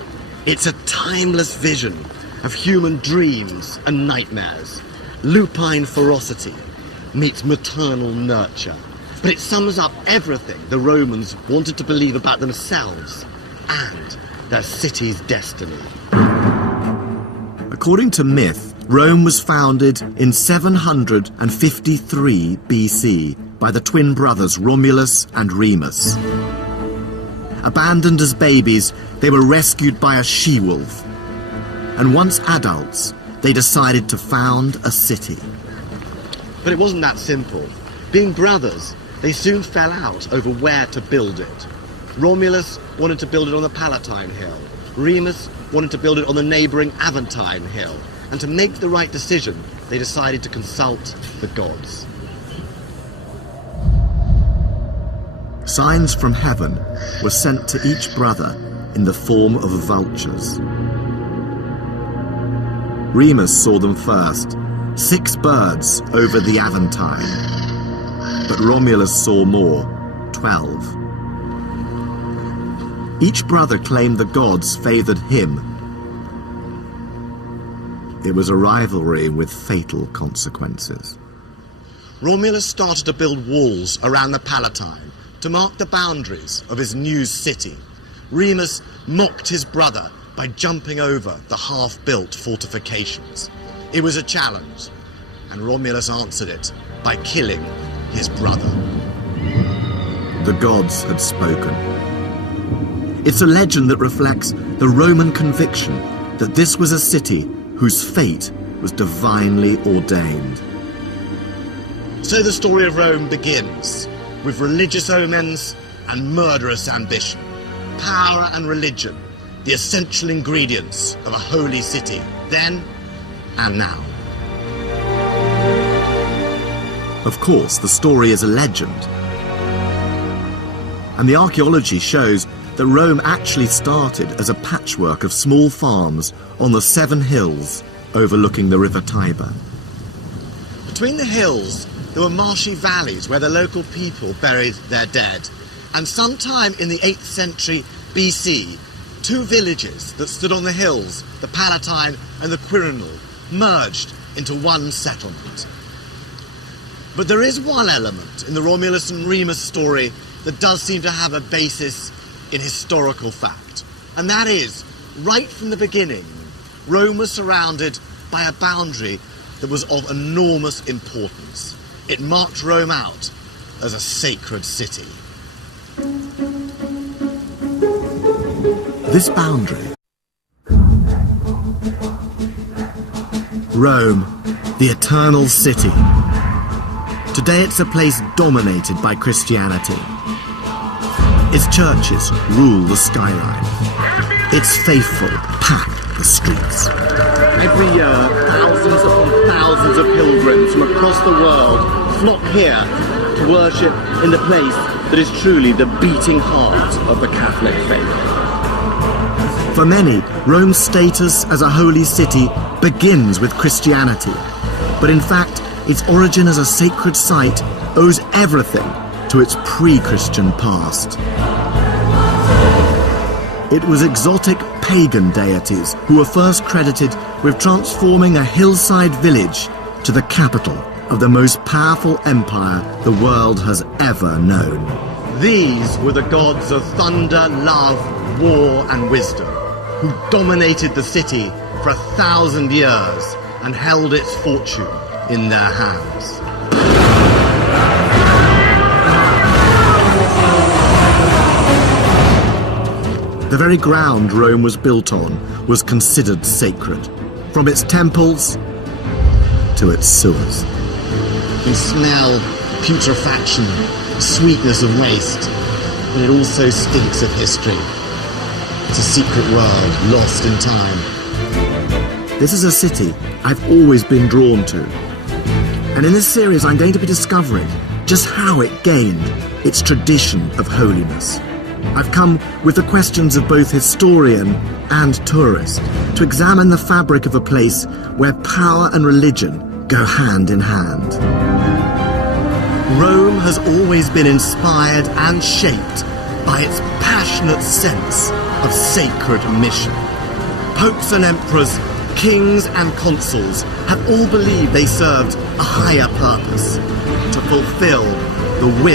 It's a timeless vision of human dreams and nightmares. Lupine ferocity meets maternal nurture. But it sums up everything the Romans wanted to believe about themselves and their city's destiny. According to myth, Rome was founded in 753 BC by the twin brothers Romulus and Remus. Abandoned as babies, they were rescued by a she-wolf. And once adults, they decided to found a city. But it wasn't that simple. Being brothers, they soon fell out over where to build it. Romulus wanted to build it on the Palatine Hill. Remus wanted to build it on the neighbouring Aventine Hill. And to make the right decision, they decided to consult the gods. Signs from heaven were sent to each brother in the form of vultures. Remus saw them first, 6 birds over the Aventine. But Romulus saw more, 12. Each brother claimed the gods favoured him. It was a rivalry with fatal consequences. Romulus started to build walls around the Palatine to mark the boundaries of his new city. Remus mocked his brother by jumping over the half-built fortifications. It was a challenge, and Romulus answered it by killing his brother. The gods had spoken. It's a legend that reflects the Roman conviction that this was a city whose fate was divinely ordained. So the story of Rome begins, with religious omens and murderous ambition. Power and religion, the essential ingredients of a holy city, then and now. Of course, the story is a legend. And the archaeology shows that Rome actually started as a patchwork of small farms on the 7 hills overlooking the river Tiber. Between the hills, there were marshy valleys where the local people buried their dead. And sometime in the 8th century BC, 2 villages that stood on the hills, the Palatine and the Quirinal, merged into one settlement. But there is one element in the Romulus and Remus story that does seem to have a basis in historical fact. And that is, right from the beginning, Rome was surrounded by a boundary that was of enormous importance. It marked Rome out as a sacred city. This boundary, Rome, the eternal city. Today it's a place dominated by Christianity. Its churches rule the skyline. Its faithful pack the streets. Every year, thousands upon thousands of pilgrims from across the world flock here to worship in the place that is truly the beating heart of the Catholic faith. For many, Rome's status as a holy city begins with Christianity. But in fact, its origin as a sacred site owes everything to its pre-Christian past. It was exotic pagan deities who were first credited with transforming a hillside village to the capital of the most powerful empire the world has ever known. These were the gods of thunder, love, war and wisdom, who dominated the city for 1,000 years and held its fortune in their hands. The very ground Rome was built on was considered sacred, from its temples to its sewers. You smell putrefaction, sweetness of waste, but it also stinks of history. It's a secret world lost in time. This is a city I've always been drawn to. And in this series I'm going to be discovering just how it gained its tradition of holiness. I've come with the questions of both historian and tourist to examine the fabric of a place where power and religion go hand in hand. Rome has always been inspired and shaped by its passionate sense of sacred mission. Popes and emperors, kings and consuls have all believed they served a higher purpose, to fulfill the will